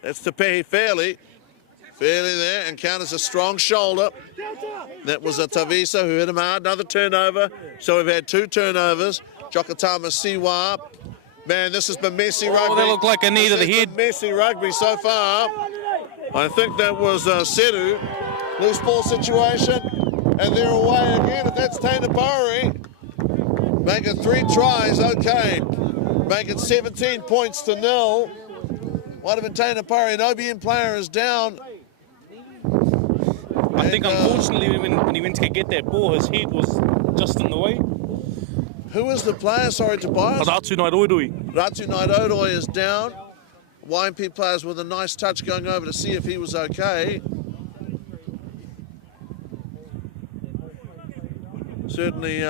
That's Te Fairley. Fairley there, encounters a strong shoulder. That was a Tavisa who hit him hard. Another turnover. So we've had 2 turnovers. Jokatama Siwa. Man, this has been messy rugby. Oh, that looked like a knee to the head. Messy rugby so far. I think that was Sedu. Loose ball situation. And they're away again. If that's Tainapari. Make it 3 tries, okay. Make it 17 points to 0. Might have been Tainapari. An OBM player is down. I think unfortunately when he went to get that ball, his head was just in the way. Who is the player? Sorry, Tobias. Ratu Nairoidui. Ratu Nairodoi is down. YMP players with a nice touch going over to see if he was okay. Certainly,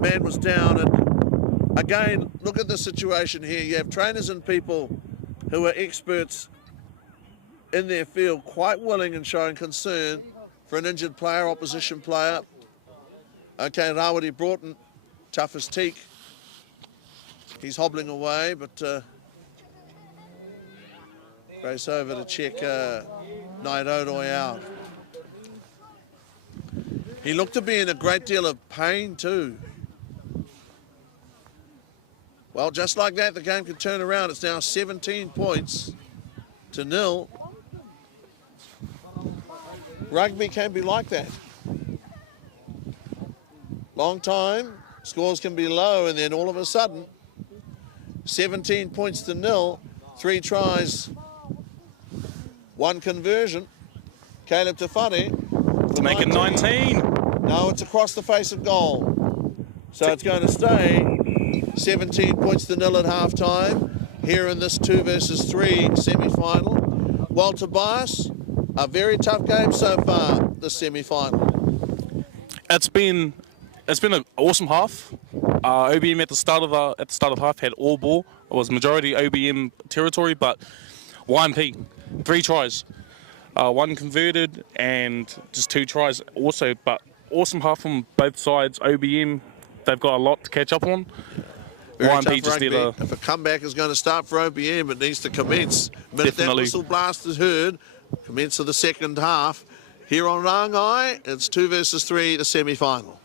man was down. And again, look at the situation here. You have trainers and people who are experts in their field, quite willing and showing concern for an injured player, opposition player. Okay, Rawiri Broughton, tough as teak. He's hobbling away, but race over to check Nairodoi out. He looked to be in a great deal of pain too. Well, just like that, the game can turn around. It's now 17 points to 0. Rugby can be like that. Long time, scores can be low, and then all of a sudden, 17 points to 0, 3 tries, 1 conversion. Caleb Tafani To make it 19. No, it's across the face of goal. So it's going to stay 17 points to 0 at half-time here in this 2 versus 3 semi-final. Well, Tobias, a very tough game so far, the semi-final. It's been an awesome half. OBM at the start of half had all ball. It was majority OBM territory, but YMP 3 tries, 1 converted and just 2 tries also. But awesome half from both sides. OBM, they've got a lot to catch up on. Very YMP tough just did a... If a comeback is going to start for OBM, it needs to commence. But if that whistle blast is heard, commence of the second half. Here on Rangai, it's 2 versus 3, the semi-final.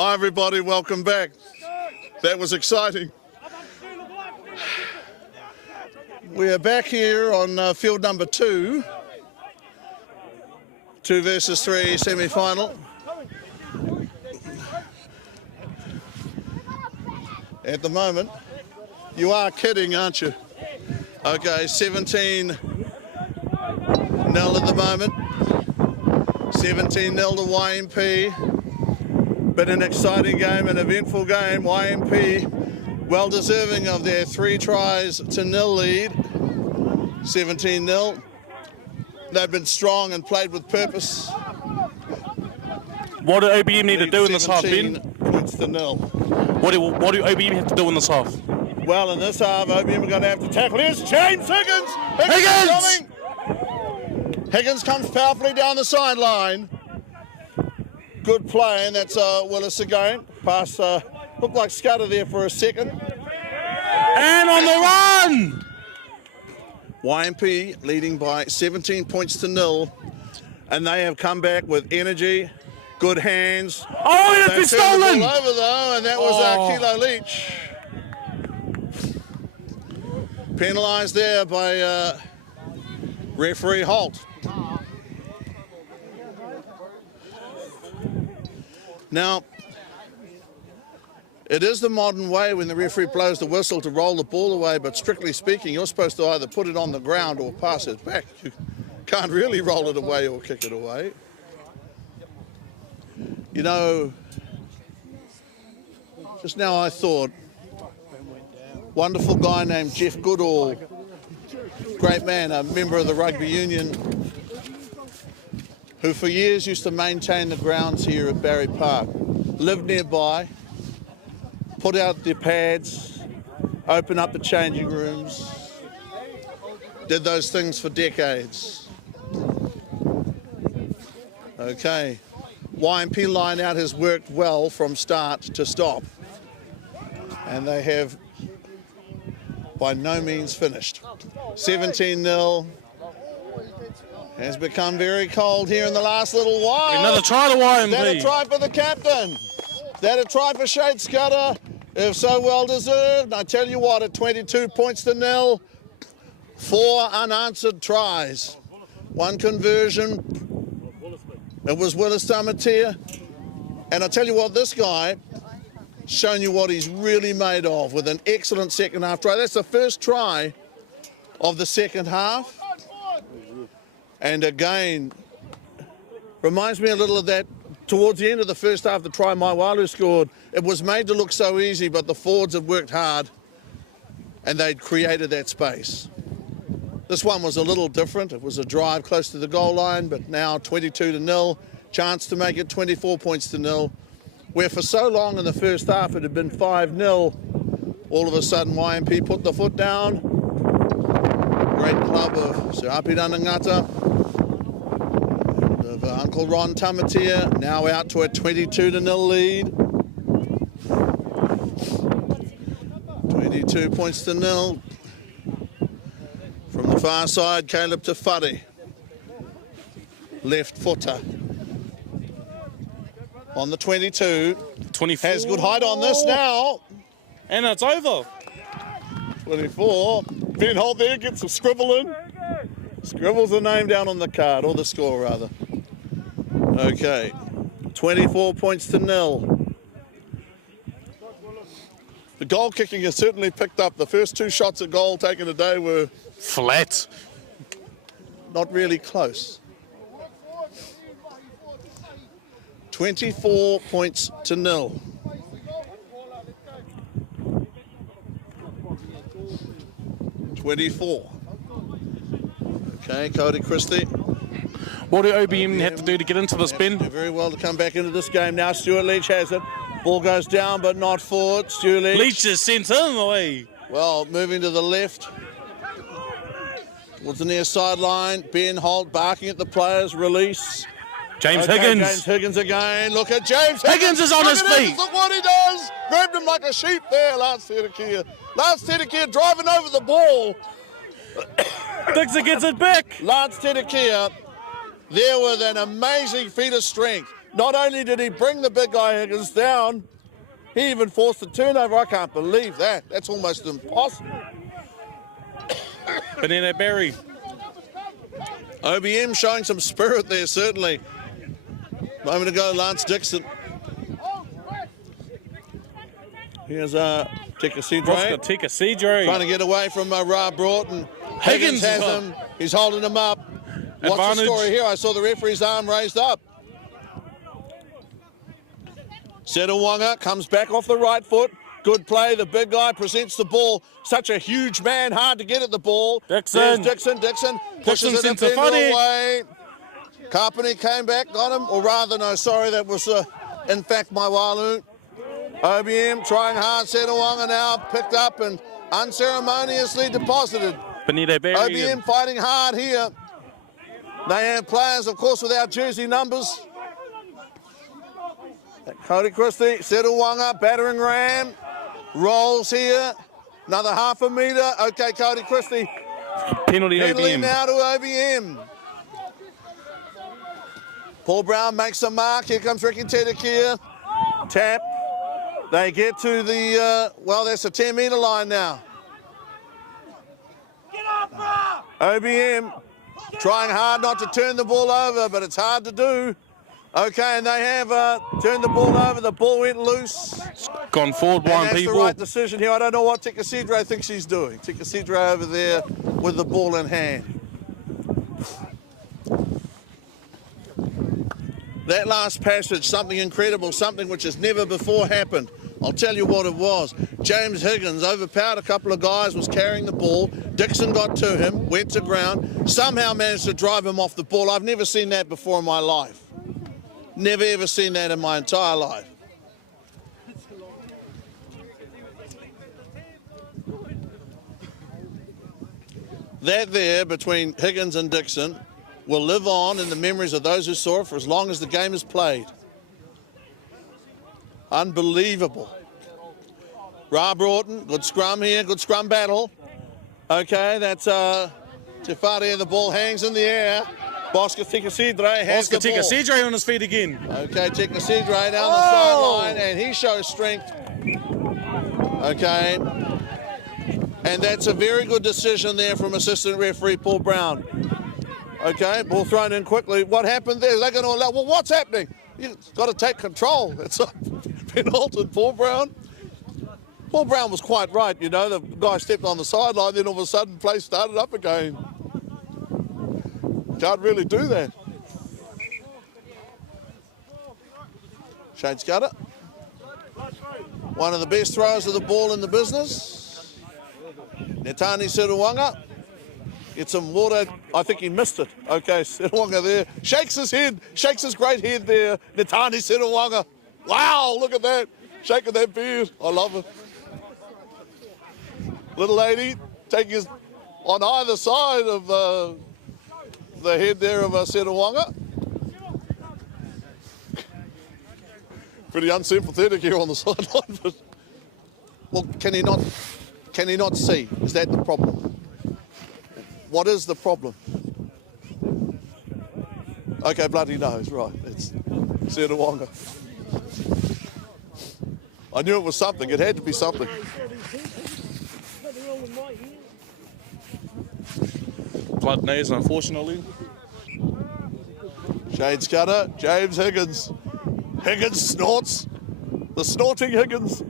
Hi everybody, welcome back. That was exciting. We are back here on field number 2. 2 versus 3 semi-final. At the moment, you are kidding, aren't you? Okay, 17-0 at the moment. 17-0 to YMP. Been an exciting game, an eventful game. YMP well deserving of their 3 tries to 0 lead. 17-0. They've been strong and played with purpose. What do OBM need to do in this half, Ben? 17 points to 0. What do OBM have to do in this half? Well, in this half, OBM are going to have to tackle. Here's James Higgins! Higgins! Coming. Higgins comes powerfully down the sideline. Good play, and that's Willis again. Pass looked like Scudder there for a second. And on the run! YMP leading by 17 points to 0, and they have come back with energy, good hands. Oh, it's been stolen! They turned the ball over though, and that was Kilo Leach. Penalised there by referee Holt. Now, it is the modern way when the referee blows the whistle to roll the ball away, but strictly speaking, you're supposed to either put it on the ground or pass it back. You can't really roll it away or kick it away. You know, just now I thought, wonderful guy named Jeff Goodall, great man, a member of the Rugby Union, who for years used to maintain the grounds here at Barry Park, lived nearby, put out their pads, open up the changing rooms, did those things for decades. Okay, YMP line out has worked well from start to stop, and they have by no means finished. 17-0. Has become very cold here in the last little while. Another try to YMP. Is that a try for the captain? Is that a try for Shade Scudder? If so, well deserved. I tell you what, at 22 points to 0, 4 unanswered tries. 1 conversion. It was Willis Tamatea. And I tell you what, this guy shown you what he's really made of with an excellent second half try. That's the first try of the second half. And again, reminds me a little of that towards the end of the first half, the try Maiwalu scored. It was made to look so easy, but the forwards have worked hard and they'd created that space. This one was a little different. It was a drive close to the goal line, but now 22-0, chance to make it 24 points to 0, where for so long in the first half it had been 5-0. All of a sudden YMP put the foot down. Great club of Sir Api Ranangata, of Uncle Ron Tamatea, now out to a 22-0 lead. 22 points to 0. From the far side, Caleb Te Whare, left footer. On the 22, 24. Has good height on this now. And it's over. 24. Ben Holt there gets a scribble in. Scribbles the name down on the card, or the score rather. Okay, 24 points to 0. The goal kicking has certainly picked up. The first 2 shots at goal taken today were flat. Not really close. 24 points to 0. Okay, Cody Christie. What do OBM have to do to get into this, Ben? Very well to come back into this game now. Stuart Leach has it. Ball goes down, but not forward. Stuart Leach. Leach just sent him away. Well, moving to the left. Towards the near sideline. Ben Holt barking at the players. Release. James Higgins. James Higgins again. Look at James Higgins. Higgins is on his feet. Look what he does. Grabbed him like a sheep there, Lance Tedekia. Lance Tedekia driving over the ball. Dixon gets it back. Lance Tedekia there with an amazing feat of strength. Not only did he bring the big guy Higgins down, he even forced a turnover. I can't believe that. That's almost impossible. Banana Berry. OBM showing some spirit there, certainly. Moment ago, Lance Dixon. Here's Te Tairāwhiti trying to get away from Ra Broughton. Higgins has him. He's holding him up. What's the story here? I saw the referee's arm raised up. Setawanga comes back off the right foot. Good play. The big guy presents the ball. Such a huge man, hard to get at the ball. Dixon. Dixon pushes it in away. Carpenter came back, got him. Or rather, no, sorry, that was in fact my Walu. OBM trying hard. Setawanga now picked up and unceremoniously deposited. OBM fighting hard here. They have players, of course, without jersey numbers. Cody Christie, Setawanga, battering ram, rolls here, another half a metre. Okay, Cody Christie. Penalty OBM. Now to OBM. Paul Brown makes a mark. Here comes Ricky Tedekia. Tap. They get to the, well, that's a 10-metre line now. OBM trying hard not to turn the ball over, but it's hard to do. Okay, and they have turned the ball over. The ball went loose. It's gone forward, YMP. That's the ball. right decision here. I don't know what Te Tairāwhiti thinks he's doing. Te Tairāwhiti over there with the ball in hand. That last passage, something incredible, something which has never before happened. I'll tell you what it was. James Higgins overpowered a couple of guys, was carrying the ball. Dixon got to him, went to ground, somehow managed to drive him off the ball. I've never seen that before in my life. Never ever seen that in my entire life. That there between Higgins and Dixon will live on in the memories of those who saw it for as long as the game is played. Unbelievable. Ra Broughton, good scrum here, good scrum battle. Okay, that's Te Whare, the ball hangs in the air. Bosca Te Tairāwhiti has the ball. Te Tairāwhiti on his feet again. Okay, Te Tairāwhiti down the sideline, and he shows strength. Okay, and that's a very good decision there from assistant referee Paul Brown. Okay, ball thrown in quickly. What happened there? They're going to allow, well, what's happening? You've got to take control. It's been altered, Paul Brown. Paul Brown was quite right, you know. The guy stepped on the sideline, then all of a sudden play started up again. Can't really do that. Shane Scudder. One of the best throwers of the ball in the business. Netani Setawanga. Get some water. I think he missed it. Okay, Setawanga there. Shakes his head. Shakes his great head there. Netani Setawanga. Wow, look at that. Shaking that beard. I love it. Little lady taking his on either side of the head there of Setawanga. Pretty unsympathetic here on the sideline. But, well, can he not see? Is that the problem? What is the problem? Okay, bloody knows, right. It's Setawanga. I knew it was something. It had to be something. Blood nose, unfortunately. Shane Scudder, James Higgins. Higgins snorts. The snorting Higgins.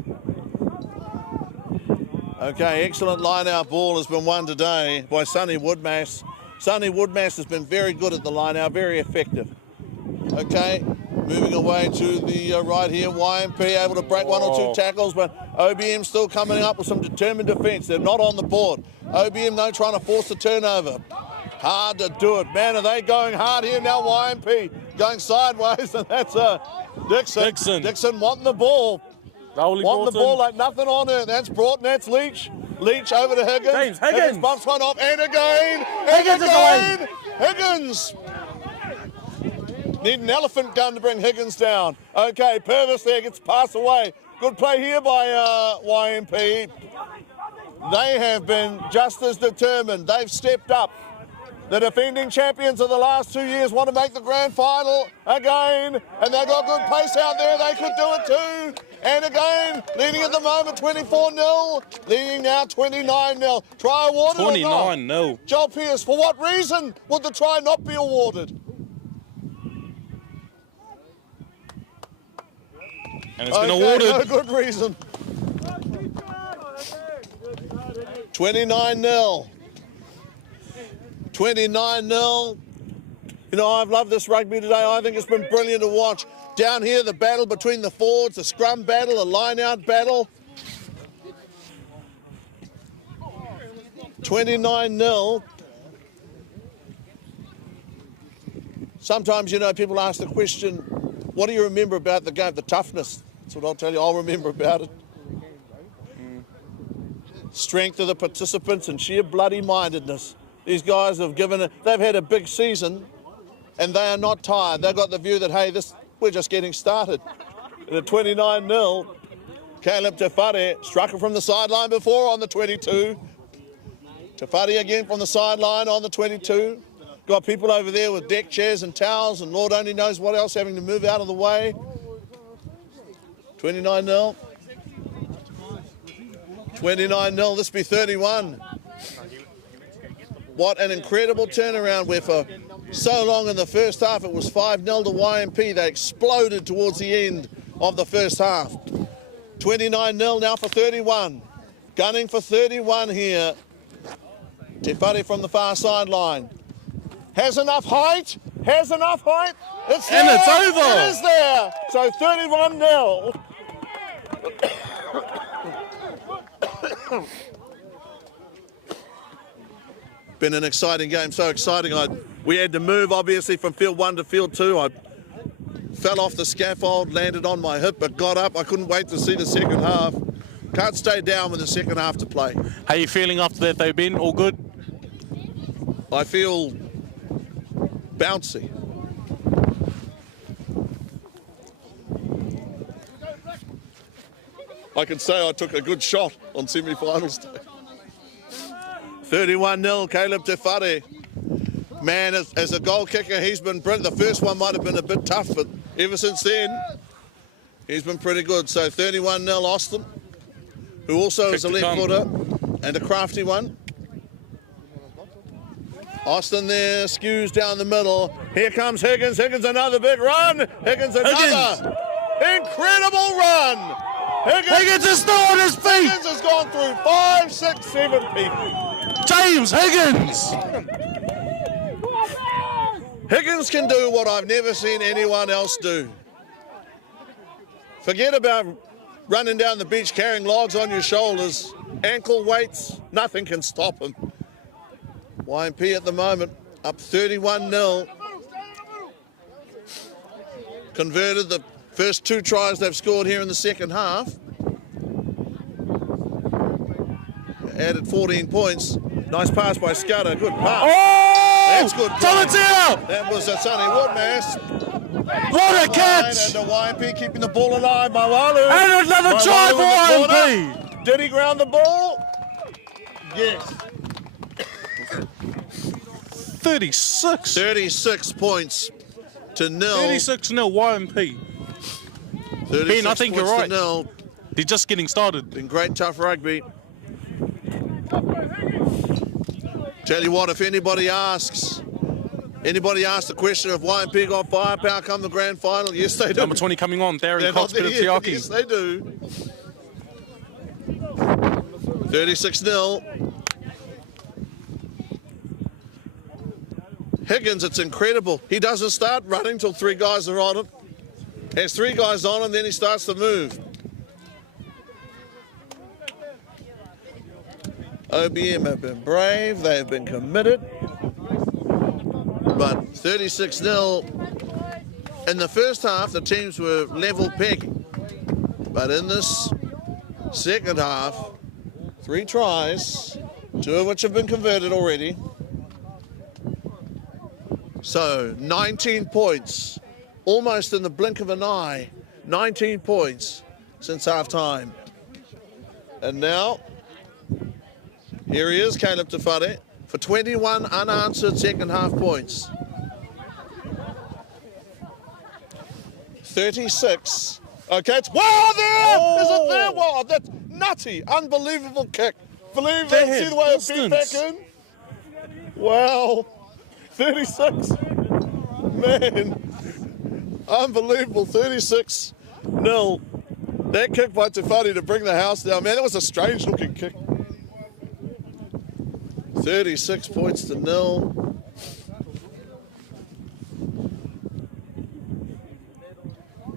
Okay, excellent line-out ball has been won today by Sonny Woodmass. Sonny Woodmass has been very good at the line-out, very effective. Okay, moving away to the right here, YMP able to break one or two tackles, but OBM still coming up with some determined defence. They're not on the board. OBM, though, trying to force the turnover. Hard to do it. Man, are they going hard here now, YMP. Going sideways, and that's Dixon. Dixon wanting the ball. Wanting the ball like nothing on it. That's Broughton, that's Leach. Leach over to Higgins. Higgins bumps one off, and again. Higgins. Need an elephant gun to bring Higgins down. Okay, Purvis there gets passed away. Good play here by YMP. They have been just as determined. They've stepped up. The defending champions of the last 2 years want to make the grand final again, and they've got good pace out there. They could do it too. And again, leading at the moment 24-0, leading now 29-0. Try awarded 29-0. Joel Pearce, for what reason would the try not be awarded? And it's been awarded. No good reason. 29-0. 29-0. You know, I've loved this rugby today. I think it's been brilliant to watch. Down here, the battle between the forwards, the scrum battle, the line-out battle. 29-0. Sometimes, you know, people ask the question, what do you remember about the game? The toughness. That's what I'll tell you. I'll remember about it. Strength of the participants and sheer bloody mindedness. These guys have they've had a big season and they are not tired. They've got the view that, hey, we're just getting started. And at 29-0, Caleb Te Whare struck it from the sideline before on the 22. Te Whare again from the sideline on the 22. Got people over there with deck chairs and towels and Lord only knows what else having to move out of the way. 29-0. 29-0, this be 31. What an incredible turnaround where for so long in the first half it was 5-0 to YMP. They exploded towards the end of the first half. 29-0 now for 31. Gunning for 31 here. Te Whare from the far sideline. Has enough height. Has enough height. It's there. And it's over. It is there. So 31-0. Been an exciting game, so exciting. We had to move, obviously, from field 1 to field 2. I fell off the scaffold, landed on my hip, but got up. I couldn't wait to see the second half. Can't stay down with the second half to play. How are you feeling after that, though, Ben? All good? I feel bouncy. I can say I took a good shot on semi-finals day. 31-0, Caleb Te Whare. Man, as a goal kicker, he's been brilliant. The first one might have been a bit tough, but ever since then, he's been pretty good. So 31-0, Austin, who also is a left footer and a crafty one. Austin there, skews down the middle. Here comes Higgins. Higgins, another big run. Higgins, another incredible run. Higgins is still on his feet. Higgins has gone through 5, 6, 7 people. James Higgins. Higgins can do what I've never seen anyone else do. Forget about running down the beach carrying logs on your shoulders. Ankle weights, nothing can stop him. YMP at the moment, up 31-0. Converted the first 2 tries they've scored here in the second half. Added 14 points. Nice pass by Scudder. Good pass. Oh! That's good. That was a Sonny Woodmass. What a catch! And the YMP keeping the ball alive. Maiwalu. And another try for YMP. Did he ground the ball? Yes. 36. 36 points to nil. 36-0 YMP. Ben, I think you're right. Nil. They're just getting started. Been great, tough rugby. Tell you what, if anybody asks the question of YMP got firepower come the grand final, yes they do. Number 20 coming on, Darren Cox, bit of Tiaki. Yes they do. 36-0. Higgins, it's incredible. He doesn't start running till 3 guys are on him. Has 3 guys on him, then he starts to move. OBM have been brave, they've been committed. But 36-0. In the first half, the teams were level pegging. But in this second half, 3 tries, 2 of which have been converted already. So 19 points, almost in the blink of an eye. 19 points since half time. And now, here he is, Caleb Te Whare. for 21 unanswered second half points. 36. Okay, it's wow there! Oh. Is it there? Wow, that's nutty, unbelievable kick. Believe that? See the way it beat back in? Wow, 36. Man, unbelievable. 36-0. That kick by Te Tairāwhiti to bring the house down. Man, that was a strange looking kick. 36 points to 0.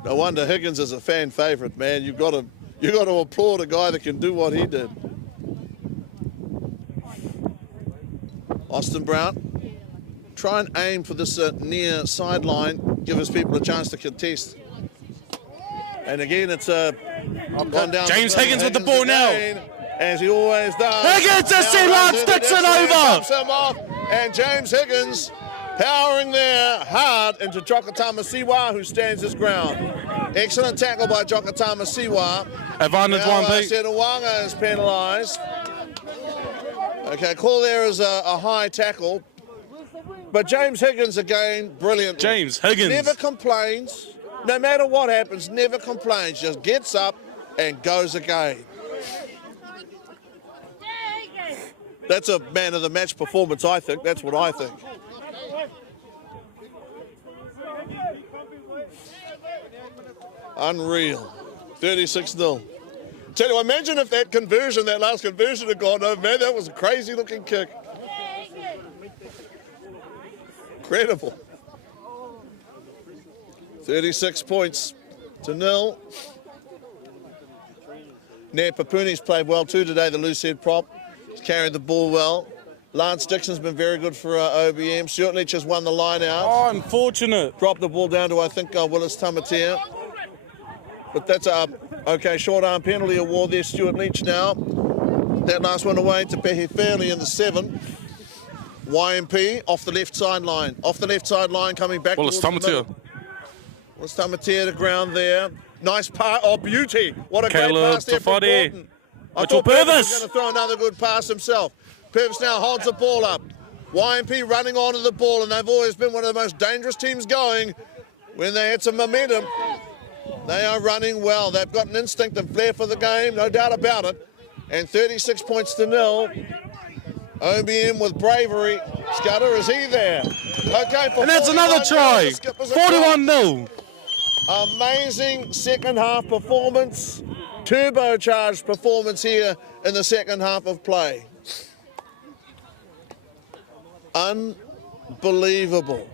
No wonder Higgins is a fan favourite, man. You got to applaud a guy that can do what he did. Austin Brown, try and aim for this near sideline, give his people a chance to contest. And again, it's gone down. James Higgins with the ball now. As he always does. Higgins has seen Lance Dixon over. And James Higgins powering there hard into Jokatama Siwa, who stands his ground. Excellent tackle by Jokatama Siwa. Advantage Now, YMP. Setawanga is penalised. Okay, call there is a high tackle. But James Higgins again, brilliant. James Higgins. Never complains. No matter what happens, never complains. Just gets up and goes again. That's a man of the match performance, I think. That's what I think. Unreal. 36-0. Tell you, imagine if that last conversion had gone over. Man, that was a crazy looking kick. Incredible. 36 points to 0. Nair Papuni's played well too today, the loose head prop. He's carried the ball well. Lance Dixon's been very good for OBM. Stuart Leach has won the line out. Oh, unfortunate. Dropped the ball down to, I think, Willis Tamatea. But that's a okay short arm penalty award there. Stuart Leach now. That last one away to Pehe Fairley in the 7. YMP off the left sideline. Off the left sideline, coming back. Willis Tamatea. Willis Tamatea to ground there. Nice pass. Oh, beauty. What a great pass there for Gordon. I thought Purvis was going to throw another good pass himself. Purvis now holds the ball up. YMP running onto the ball, and they've always been one of the most dangerous teams going when they had some momentum. They are running well. They've got an instinct and flair for the game, no doubt about it. And 36 points to 0. OBM with bravery. Scudder, is he there? Okay, for and that's another try. 41-0. Amazing second half performance. Turbocharged performance here in the second half of play. Unbelievable.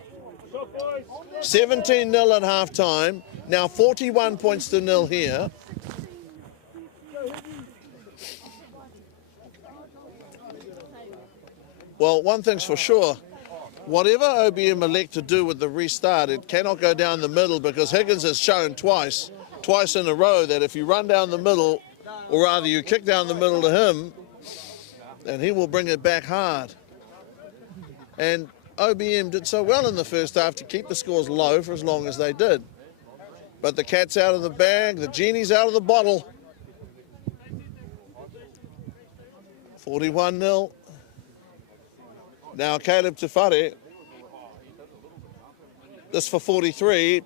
17-0 at half time. Now 41 points to 0 here. Well, one thing's for sure. Whatever OBM elect to do with the restart, it cannot go down the middle, because Higgins has shown twice in a row that if you run down the middle, or rather you kick down the middle to him, then he will bring it back hard. And OBM did so well in the first half to keep the scores low for as long as they did. But the cat's out of the bag, the genie's out of the bottle. 41-0. Now Caleb Te Whare. This for 43.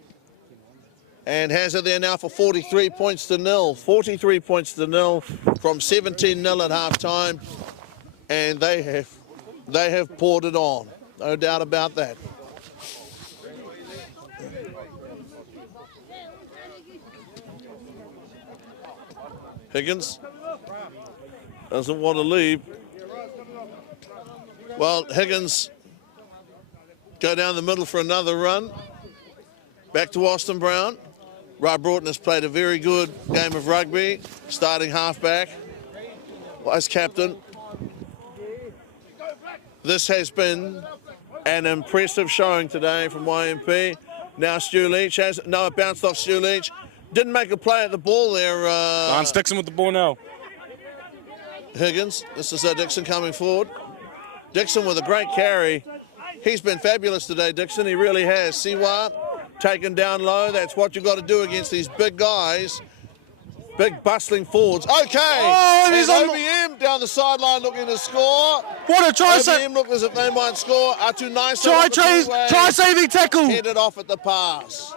And has it there now for 43 points to 0. 43 points to 0 from 17-0 at half time. And they have poured it on. No doubt about that. Higgins doesn't want to leave. Well, Higgins go down the middle for another run. Back to Austin Brown. Rob Broughton has played a very good game of rugby, starting halfback, vice captain. This has been an impressive showing today from YMP. Now Stu Leach has, no, it bounced off Stu Leach. Didn't make a play at the ball there. Lance Dixon with the ball now. Higgins, this is Dixon coming forward. Dixon with a great carry. He's been fabulous today, Dixon, he really has. Siwa taken down low, that's what you've got to do against these big guys. Big bustling forwards. Okay. Oh, and he's on OBM down the sideline looking to score. What a try! OBM look as if they might score. Atu nice. Try saving tackle. Headed off at the pass.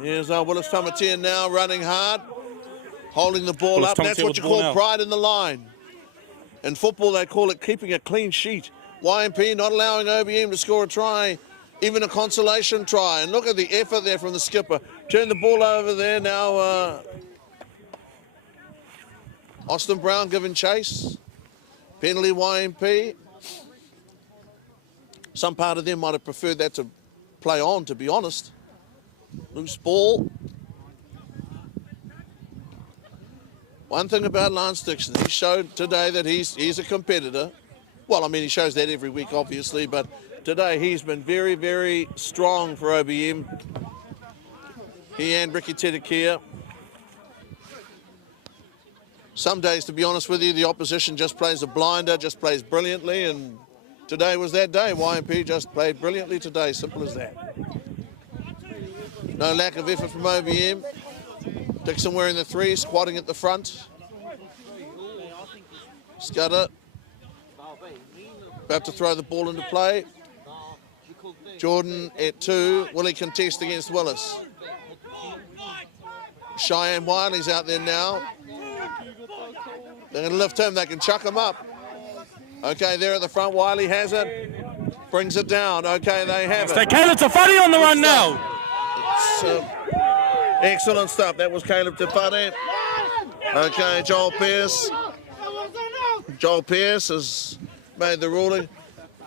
Here's Willis Tamatea now running hard, holding the ball Willis up. That's Tamatea what with you the ball call now. pride in the line. In football, they call it keeping a clean sheet. YMP not allowing OBM to score a try, even a consolation try. And look at the effort there from the skipper. Turn the ball over there now. Austin Brown giving chase. Penalty YMP. Some part of them might have preferred that to play on, to be honest. Loose ball. One thing about Lance Dixon, he showed today that he's a competitor. Well, I mean, he shows that every week, obviously, but today he's been very, very strong for OBM. He and Ricky Tedekia. Some days, to be honest with you, the opposition just plays a blinder, just plays brilliantly, and today was that day. YMP just played brilliantly today, simple as that. No lack of effort from OBM. Dixon wearing the 3, squatting at the front. Scudder. About to throw the ball into play. Jordan at 2. Will he contest against Willis? Cheyenne Wiley's out there now. They're going to lift him. They can chuck him up. Okay, there at the front. Wiley has it. Brings it down. Okay, they have it. Caleb Te Tairāwhiti on the run now. Excellent stuff. That was Caleb Te Tairāwhiti. Okay, Joel Pearce. Joel Pearce has made the ruling.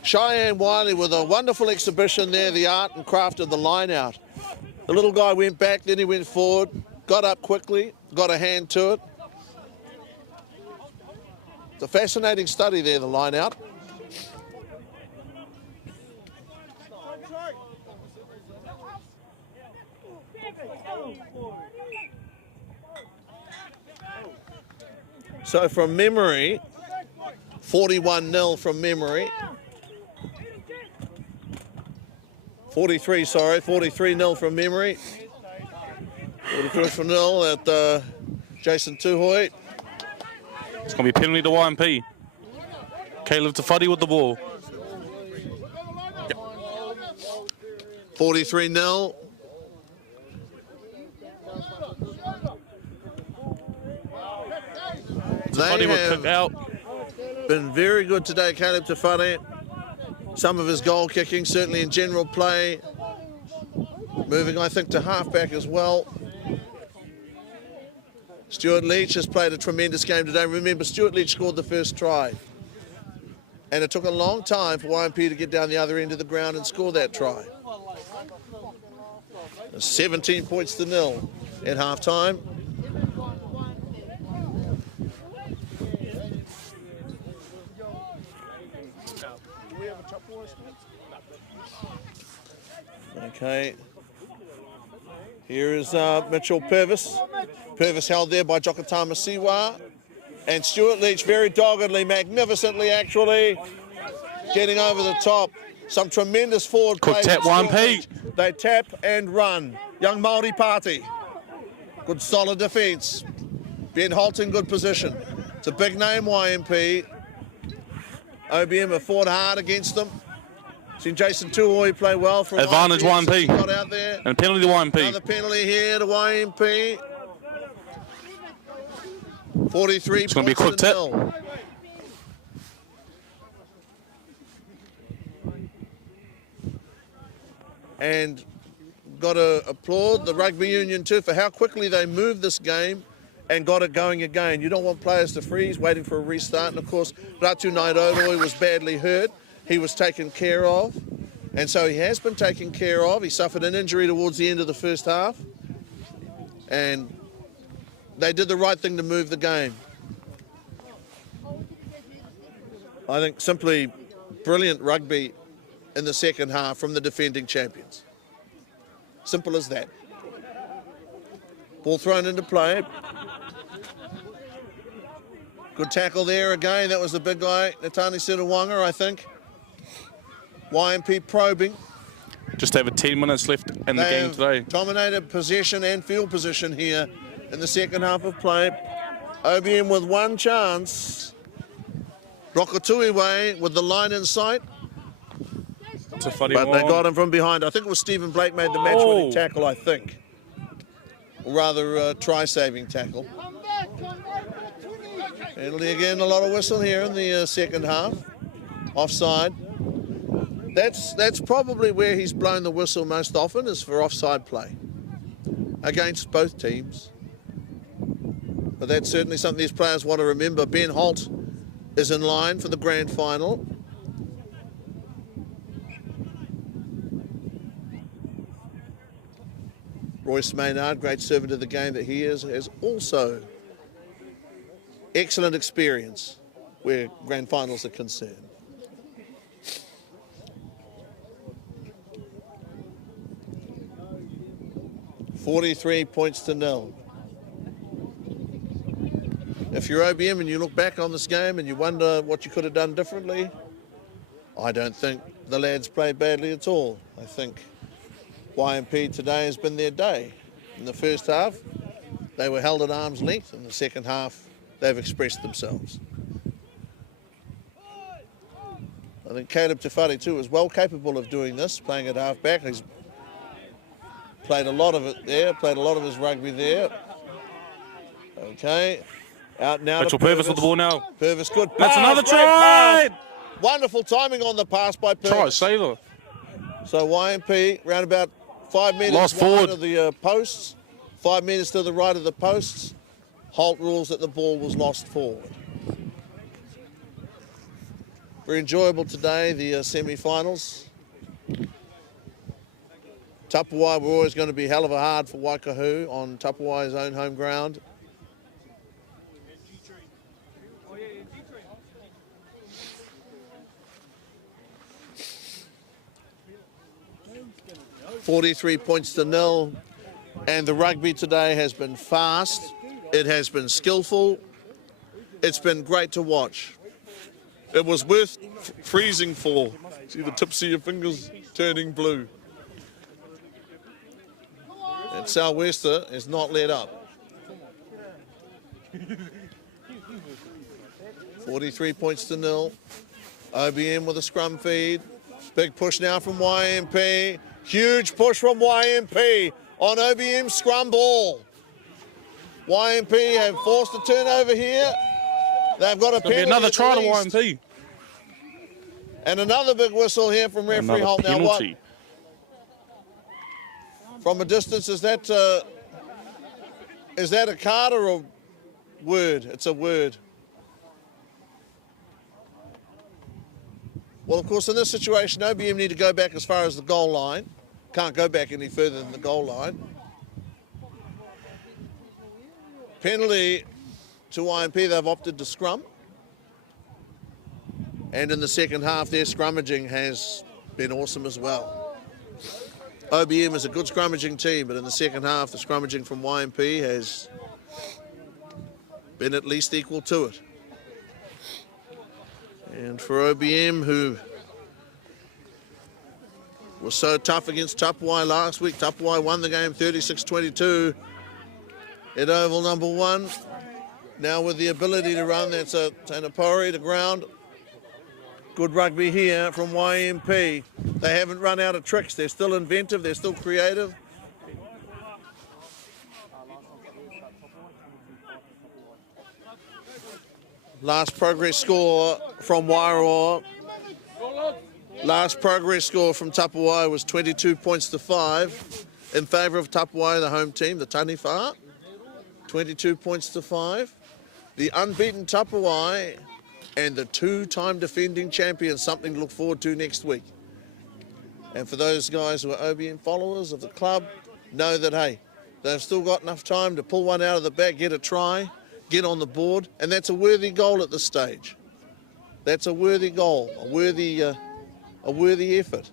Cheyenne Wiley with a wonderful exhibition there, the art and craft of the line out. The little guy went back, then he went forward, got up quickly, got a hand to it. It's a fascinating study there, the line out. So from memory, 41-0 from memory. 43-0 from memory. 43-0 at Jason Tuhoy. It's going to be penalty to YMP. Caleb Te Tairāwhiti with the ball. 43-0. They have been very good today, Caleb Te Tairāwhiti. Some of his goal kicking, certainly in general play. Moving, I think, to halfback as well. Stuart Leach has played a tremendous game today. Remember, Stuart Leach scored the first try. And it took a long time for YMP to get down the other end of the ground and score that try. 17 points to 0 at halftime. Okay. Here is Mitchell Purvis. Purvis held there by Jokatama Siwa. And Stuart Leach very doggedly, magnificently actually, getting over the top. Some tremendous forward play. Quick tap, YMP. They tap and run. Young Māori party. Good solid defence. Ben Holt in good position. It's a big name, YMP. OBM have fought hard against them. Seen Jason Tuhoy play well for Advantage YMP. Got out there. And penalty to YMP. Another penalty here to YMP. 43 It's going to be a quick tip. And got to applaud the rugby union too for how quickly they moved this game and got it going again. You don't want players to freeze waiting for a restart. And of course, Ratu Nairoroi was badly hurt. He was taken care of. And so he has been taken care of. He suffered an injury towards the end of the first half. And they did the right thing to move the game. I think simply brilliant rugby in the second half from the defending champions. Simple as that. Ball thrown into play. Good tackle there again. That was the big guy, Natani Sirawanga, I think. YMP probing. Just over 10 minutes left in the game today. Dominated possession and field position here in the second half of play. OBM with one chance. Rokatui way with the line in sight. But they got him from behind. I think it was Stephen Blake made the match-winning tackle, I think. Or rather, try-saving tackle. Penalty again, a lot of whistle here in the second half. Offside. That's probably where he's blown the whistle most often, is for offside play against both teams. But that's certainly something these players want to remember. Ben Holt is in line for the grand final. Royce Maynard, great servant of the game that he is, has also excellent experience where grand finals are concerned. $43 0. If you're OBM and you look back on this game and you wonder what you could have done differently, I don't think the lads played badly at all. I think YMP today has been their day. In the first half, they were held at arm's length. In the second half, they've expressed themselves. I think Caleb Te Tairāwhiti is well capable of doing this, playing at half-back. He's played a lot of it there, played a lot of his rugby there. Okay, out now Mitchell Purvis with the ball now. Purvis, good pass. That's another try! Pass. Wonderful timing on the pass by Purvis. Try saver. So YMP, round about 5 metres Lost wide forward of the posts, 5 metres to the right of the posts. Holt rules that the ball was lost forward. Very enjoyable today, the semi-finals. Tapawai were always going to be hell of a hard for Waikahu on Tapawai's own home ground. $43 0, and the rugby today has been fast. It has been skillful. It's been great to watch. It was worth freezing for. See the tips of your fingers turning blue. And Southwester is not let up. 43 0. OBM with a scrum feed. Big push now from YMP. Huge push from YMP on OBM's scrum ball. YMP have forced a turnover here. They've got a penalty. Another try to YMP. And another big whistle here from referee Holt. Now what? From a distance, is that a card or a word? It's a word. Well, of course, in this situation, OBM need to go back as far as the goal line. Can't go back any further than the goal line. Penalty to YMP, they've opted to scrum. And in the second half, their scrummaging has been awesome as well. OBM is a good scrummaging team, but in the second half, the scrummaging from YMP has been at least equal to it. And for OBM, who was so tough against Tapawai last week, Tapawai won the game 36-22 at oval number 1. Now with the ability to run, that's a Tanapori to ground. Good rugby here from YMP. They haven't run out of tricks. They're still inventive. They're still creative. Last progress score from Wairoa. Last progress score from Tapawai was 22 5 in favour of Tapawai, the home team, the Taniwha. 22 5. The unbeaten Tapawai and the 2-time defending champions, something to look forward to next week. And for those guys who are OBM followers of the club, know that, hey, they've still got enough time to pull one out of the bag, get a try, get on the board, and that's a worthy goal at this stage. That's a worthy goal, a worthy effort.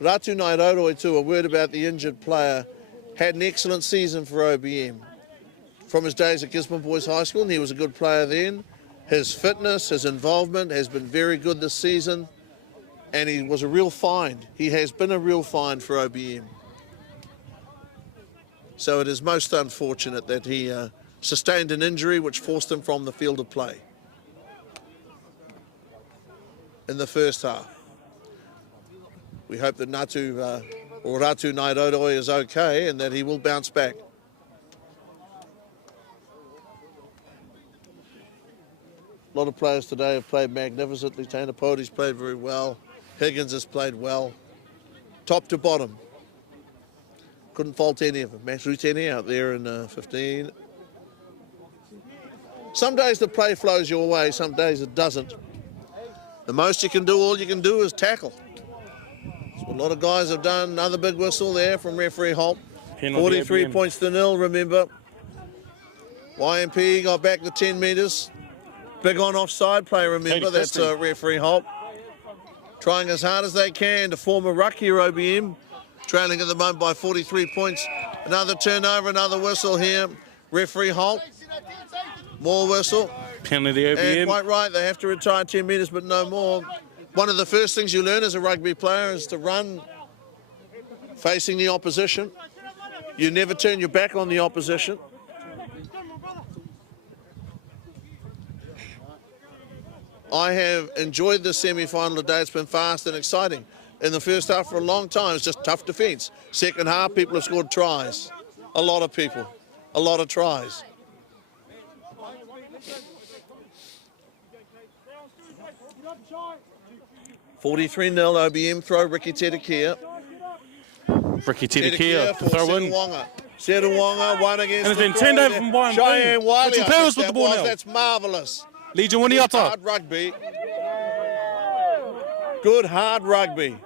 Ratu Nairoroi too, a word about the injured player, had an excellent season for OBM. From his days at Gisborne Boys High School, and he was a good player then. His fitness, his involvement has been very good this season, and he was a real find. He has been a real find for OBM. So it is most unfortunate that he sustained an injury which forced him from the field of play in the first half. We hope that Ratu Nairoroi is okay and that he will bounce back. A lot of players today have played magnificently. Tana Poti's played very well. Higgins has played well. Top to bottom. Couldn't fault any of them. Matt Ruteni out there in 15. Some days the play flows your way, some days it doesn't. The most you can do, all you can do is tackle. That's what a lot of guys have done. Another big whistle there from referee Holt. 43 points to 0, remember. YMP got back to 10 metres. Big on offside play, remember. That's referee Holt. Trying as hard as they can to form a ruck here, OBM. Trailing at the moment by 43 points. Another turnover, another whistle here. Referee Holt. More whistle. Penalty OBM. And quite right, they have to retire 10 metres, but no more. One of the first things you learn as a rugby player is to run facing the opposition. You never turn your back on the opposition. I have enjoyed this semi-final today. It's been fast and exciting. In the first half for a long time, it's just tough defence. Second half, people have scored tries. A lot of people. A lot of tries. $43-0 OBM throw, Ricky Tetakia. Ricky Tetakia, throw in. Setawonga, one against. And it's been turned over from YMP. Cheyenne Wiley, Mitchell Purvis with the ball now. That's marvellous. Legion Winiata. Hard rugby. Good hard rugby.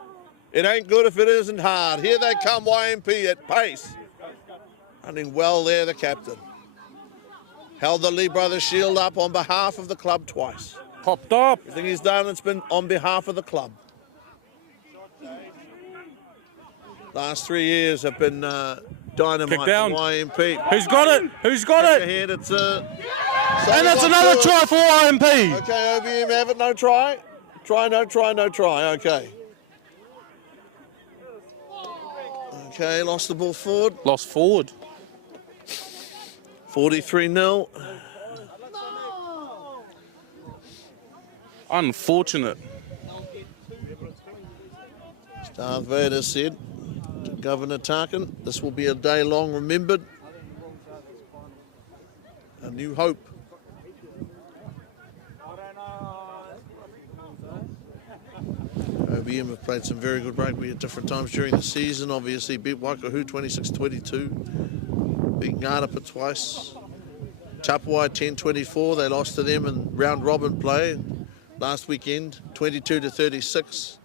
It ain't good if it isn't hard. Here they come, YMP at pace. Running well there, the captain. Held the Lee Brothers shield up on behalf of the club twice. Popped up. Everything he's done, it's been on behalf of the club. Last 3 years have been dynamite Kick down. for YMP. Who's got it? Who's got it? Ahead, it's And that's another try for YMP. Okay, OBM have it, no try. Try, no try, no try, okay. Okay, lost the ball forward. Lost forward. 43-0. Unfortunate. Darth Vader said to Governor Tarkin, this will be a day long remembered. A new hope. OBM have played some very good rugby at different times during the season. Obviously beat Waikahu 26-22. Beat Ngarapa twice. Tapawai 10-24. They lost to them in round robin play last weekend, 22-36.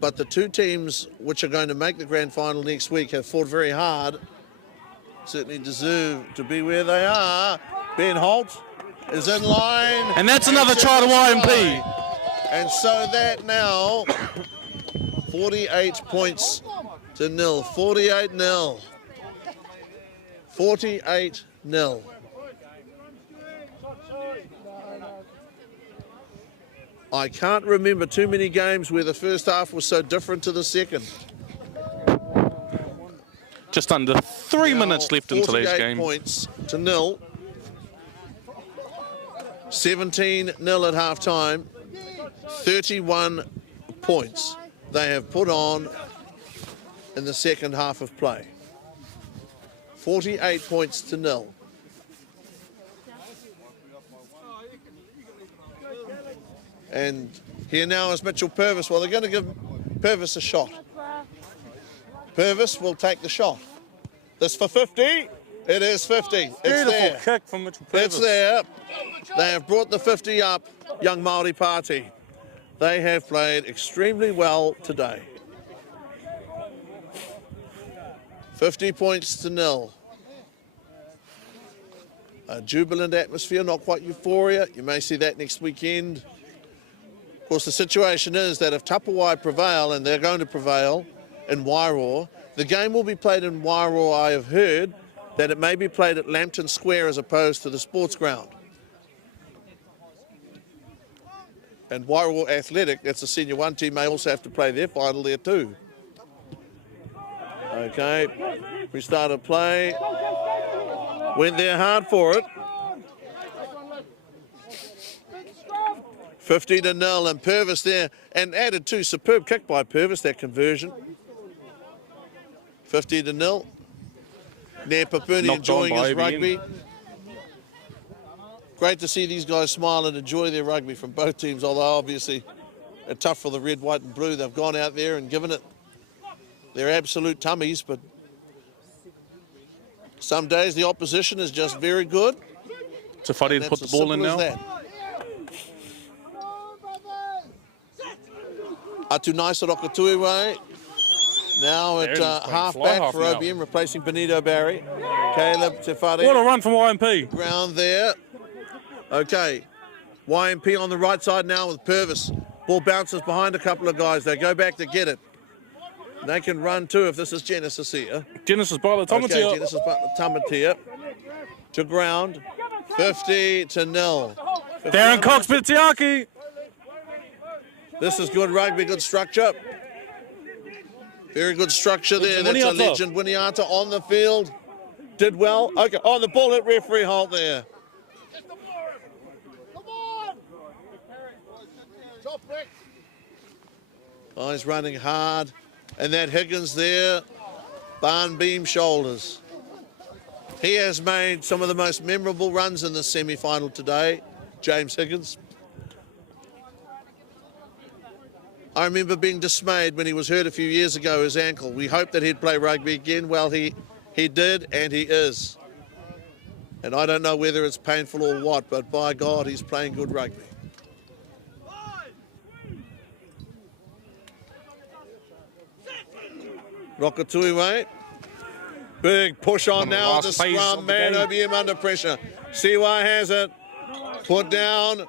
But the two teams which are going to make the grand final next week have fought very hard. Certainly deserve to be where they are. Ben Holt is in line. And that's another try to YMP. And so that now, 48 points to 0. 48-0. 48-0. I can't remember too many games where the first half was so different to the second. Just under 3 minutes left in today's 48 game. points to 0. 17-0 at half time. 31 points they have put on in the second half of play. 48 points to 0. And here now is Mitchell Purvis. Well, they're going to give Purvis a shot. Purvis will take the shot. This for 50. It is 50. It's Beautiful there. kick from Mitchell Purvis. It's there. They have brought the 50 up, young Māori party. They have played extremely well today. 50 points to 0. A jubilant atmosphere, not quite euphoria. You may see that next weekend. Of course, the situation is that if Tapawai prevail, and they're going to prevail in Wairoa, the game will be played in Wairoa, I have heard, that it may be played at Lambton Square as opposed to the sports ground. And Wairua Athletic, that's the Senior 1 team, may also have to play their final there too. Okay, we started play. Went there hard for it. 50-0, and Purvis there, and added too. Superb kick by Purvis, that conversion. 50-0. Nair Papuni enjoying his rugby. Great to see these guys smile and enjoy their rugby from both teams, although obviously it's tough for the red, white and blue. They've gone out there and given it their absolute tummies, but some days the opposition is just very good. It's a funny to put the ball in now. Atu Naisa Rokatuiwai. Now at half-back for OBM, replacing Benito Barry. Caleb Tefari. What a run from YMP. Ground there. Okay, YMP on the right side now with Purvis. Ball bounces behind a couple of guys. They go back to get it. They can run too if this is Genesis here. Genesis by the Tamatia. Okay, Genesis by the Tamatia. To ground. 50-0. Darren Cox, Bitiaki. This is good rugby, good structure. Very good structure there. That's a legend. Winiata on the field. Did well. Okay, on the ball hit referee Holt there. Oh, he's running hard. And that Higgins there, barn beam shoulders. He has made some of the most memorable runs in the semi-final today, James Higgins. I remember being dismayed when he was hurt a few years ago, his ankle. We hoped that he'd play rugby again. Well, he did, and he is. And I don't know whether it's painful or what, but by God, he's playing good rugby. Rokatuiwai. Big push on now at the scrum. Man, OBM under pressure. Siwa has it. Put down.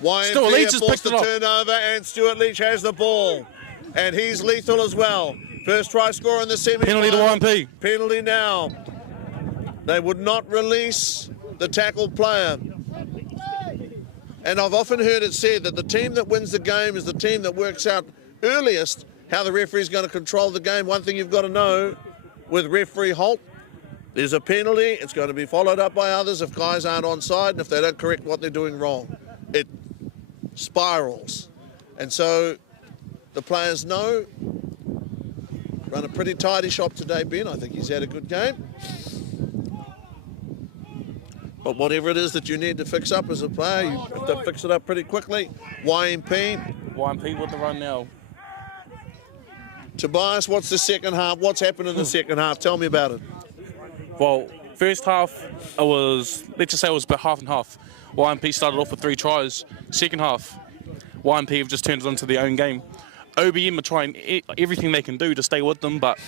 YMP forced the turnover, and Stuart Leach has the ball. And he's lethal as well. First try score in the semi-final. Penalty to YMP. Penalty now. They would not release the tackle player. And I've often heard it said that the team that wins the game is the team that works out earliest how the referee's going to control the game. One thing you've got to know with referee Holt, there's a penalty. It's going to be followed up by others if guys aren't onside and if they don't correct what they're doing wrong. It spirals. And so the players know. Run a pretty tidy shop today, Ben. I think he's had a good game. But whatever it is that you need to fix up as a player, you have to fix it up pretty quickly. YMP with the run now. Tobias, what's the second half? What's happened in the second half? Tell me about it. Well, first half, it was, let's just say it was about half and half. YMP started off with 3 tries. Second half, YMP have just turned it into their own game. OBM are trying everything they can do to stay with them, but...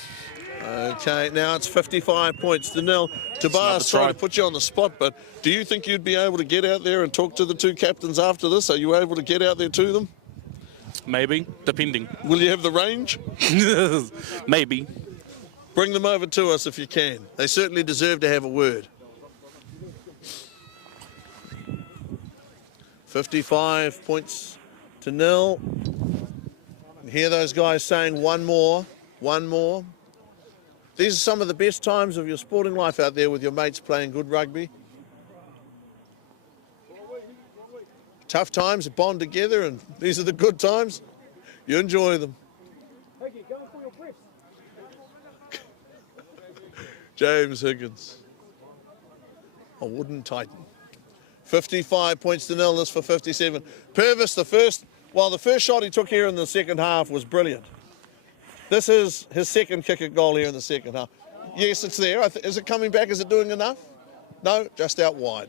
Okay, now it's 55 points to 0. Tobias, sorry to put you on the spot, but do you think you'd be able to get out there and talk to the 2 captains after this? Are you able to get out there to them? Maybe, depending. Will you have the range? Maybe. Bring them over to us if you can. They certainly deserve to have a word. 55 points to 0. And hear those guys saying one more, one more. These are some of the best times of your sporting life out there with your mates playing good rugby. Tough times, you bond together, and these are the good times. You enjoy them. James Higgins, a wooden titan. 55 points to 0, this for 57. Purvis, the first shot he took here in the second half was brilliant. This is his second kick at goal here in the second half. Yes, it's there. Is it coming back? Is it doing enough? No, just out wide.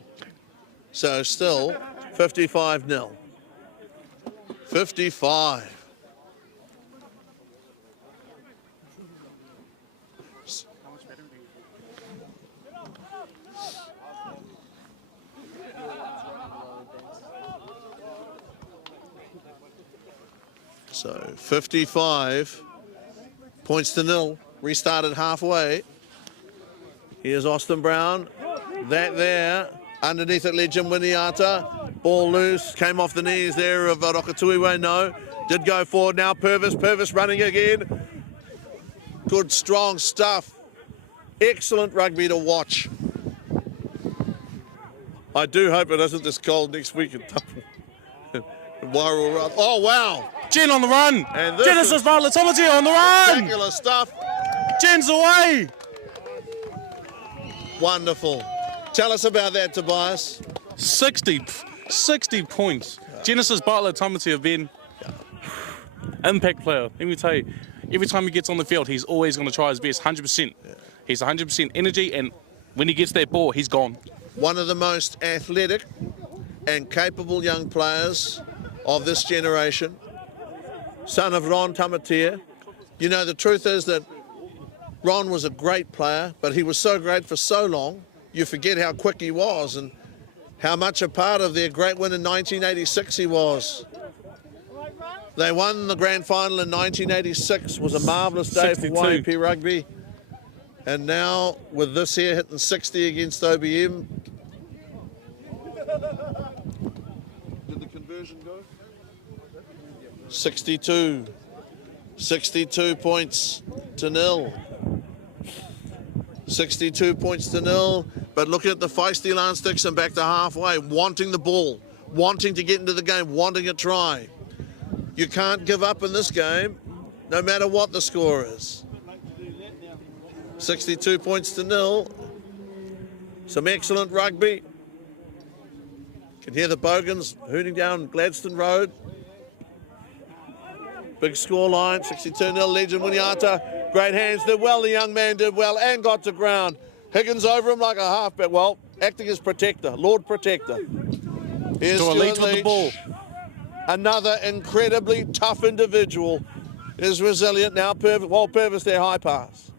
So still 55-0. 55. So 55 points to 0. Restarted halfway. Here's Austin Brown. That there. Underneath it, Legend Winiata. Ball loose. Came off the knees there of Rokatuiwe. No. Did go forward now. Purvis running again. Good, strong stuff. Excellent rugby to watch. I do hope it isn't this cold next week in Wairoa. Oh, wow. Jen on the run. And this Genesis is Bartlett Tamati on the run. spectacular stuff. Jen's away. Wonderful. Tell us about that, Tobias. 60 points. Genesis Bartlett Tamati have been impact player. Let me tell you, every time he gets on the field, he's always going to try his best, 100%. He's 100% energy, and when he gets that ball, he's gone. One of the most athletic and capable young players of this generation. Son of Ron Tamatea. You know, the truth is that Ron was a great player, but he was so great for so long, you forget how quick he was and how much a part of their great win in 1986 he was. They won the grand final in 1986. It was a marvellous day 62. for YMP Rugby. And now, with this here hitting 60 against OBM. Did the conversion go? 62 points to 0. 62 points to 0. But look at the feisty Lance Dixon back to halfway, wanting the ball, wanting to get into the game, wanting a try. You can't give up in this game, no matter what the score is. 62 points to 0. Some excellent rugby. Can hear the Bogans hooting down Gladstone Road. Big score line, 62-0, Legend Winiata. Great hands, did well, the young man did well and got to ground. Higgins over him like a halfback, well, acting as protector, Lord Protector. Here's To a lead with the ball. Another incredibly tough individual. Is resilient now, Purvis there, high pass.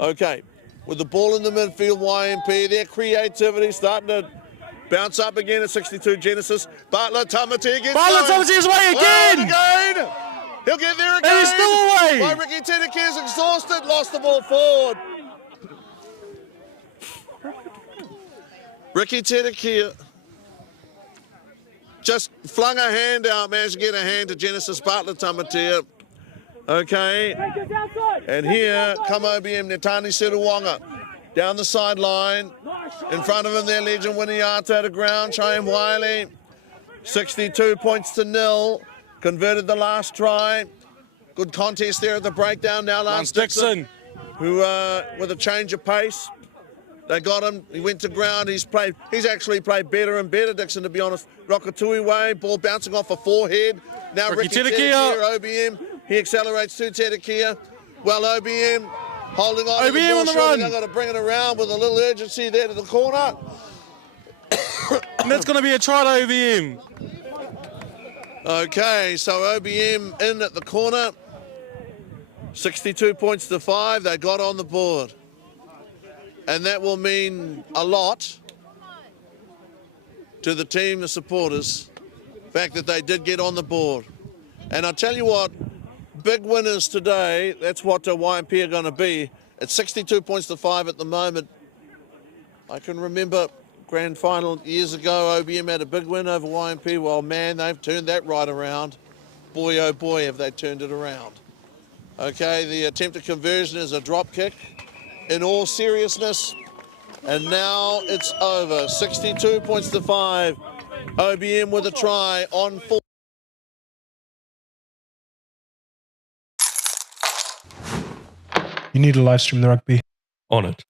Okay, with the ball in the midfield, YMP, their creativity starting to bounce up again at 62 Genesis. Bartlett Tamati again. Bartlett Tamati is away again. He'll get there again. And he's still away. Why Ricky Tedeke is exhausted, lost the ball forward. Ricky Tedeke just flung a hand out, managed to get a hand to Genesis Bartlett Tamati. Okay, and here come OBM, Netani Seruwanga down the sideline. In front of him there, Legend Winiata to ground, Cheyenne Wiley. 62 points to 0. Converted the last try. Good contest there at the breakdown. Now Lance Dixon, who with a change of pace. They got him, he went to ground, he's actually played better and better, Dixon, to be honest. Rokatuiwe, ball bouncing off a forehead. Now Ricky Tedeke, OBM. He accelerates to Tedeke. Well, OBM holding on. OBM on the run. I've got to bring it around with a little urgency there to the corner. And that's going to be a try to OBM. Okay, so OBM in at the corner. 62 points to 5. They got on the board. And that will mean a lot to the team, the supporters, the fact that they did get on the board. And I'll tell you what, big winners today, that's what YMP are going to be. It's 62 points to 5 at the moment. I can remember grand final years ago, OBM had a big win over YMP. Well, man, they've turned that right around. Boy, oh boy, have they turned it around. Okay, the attempted conversion is a drop kick. In all seriousness, and now it's over. 62 points to 5. OBM with a try on 4. You need to live stream the rugby. On it.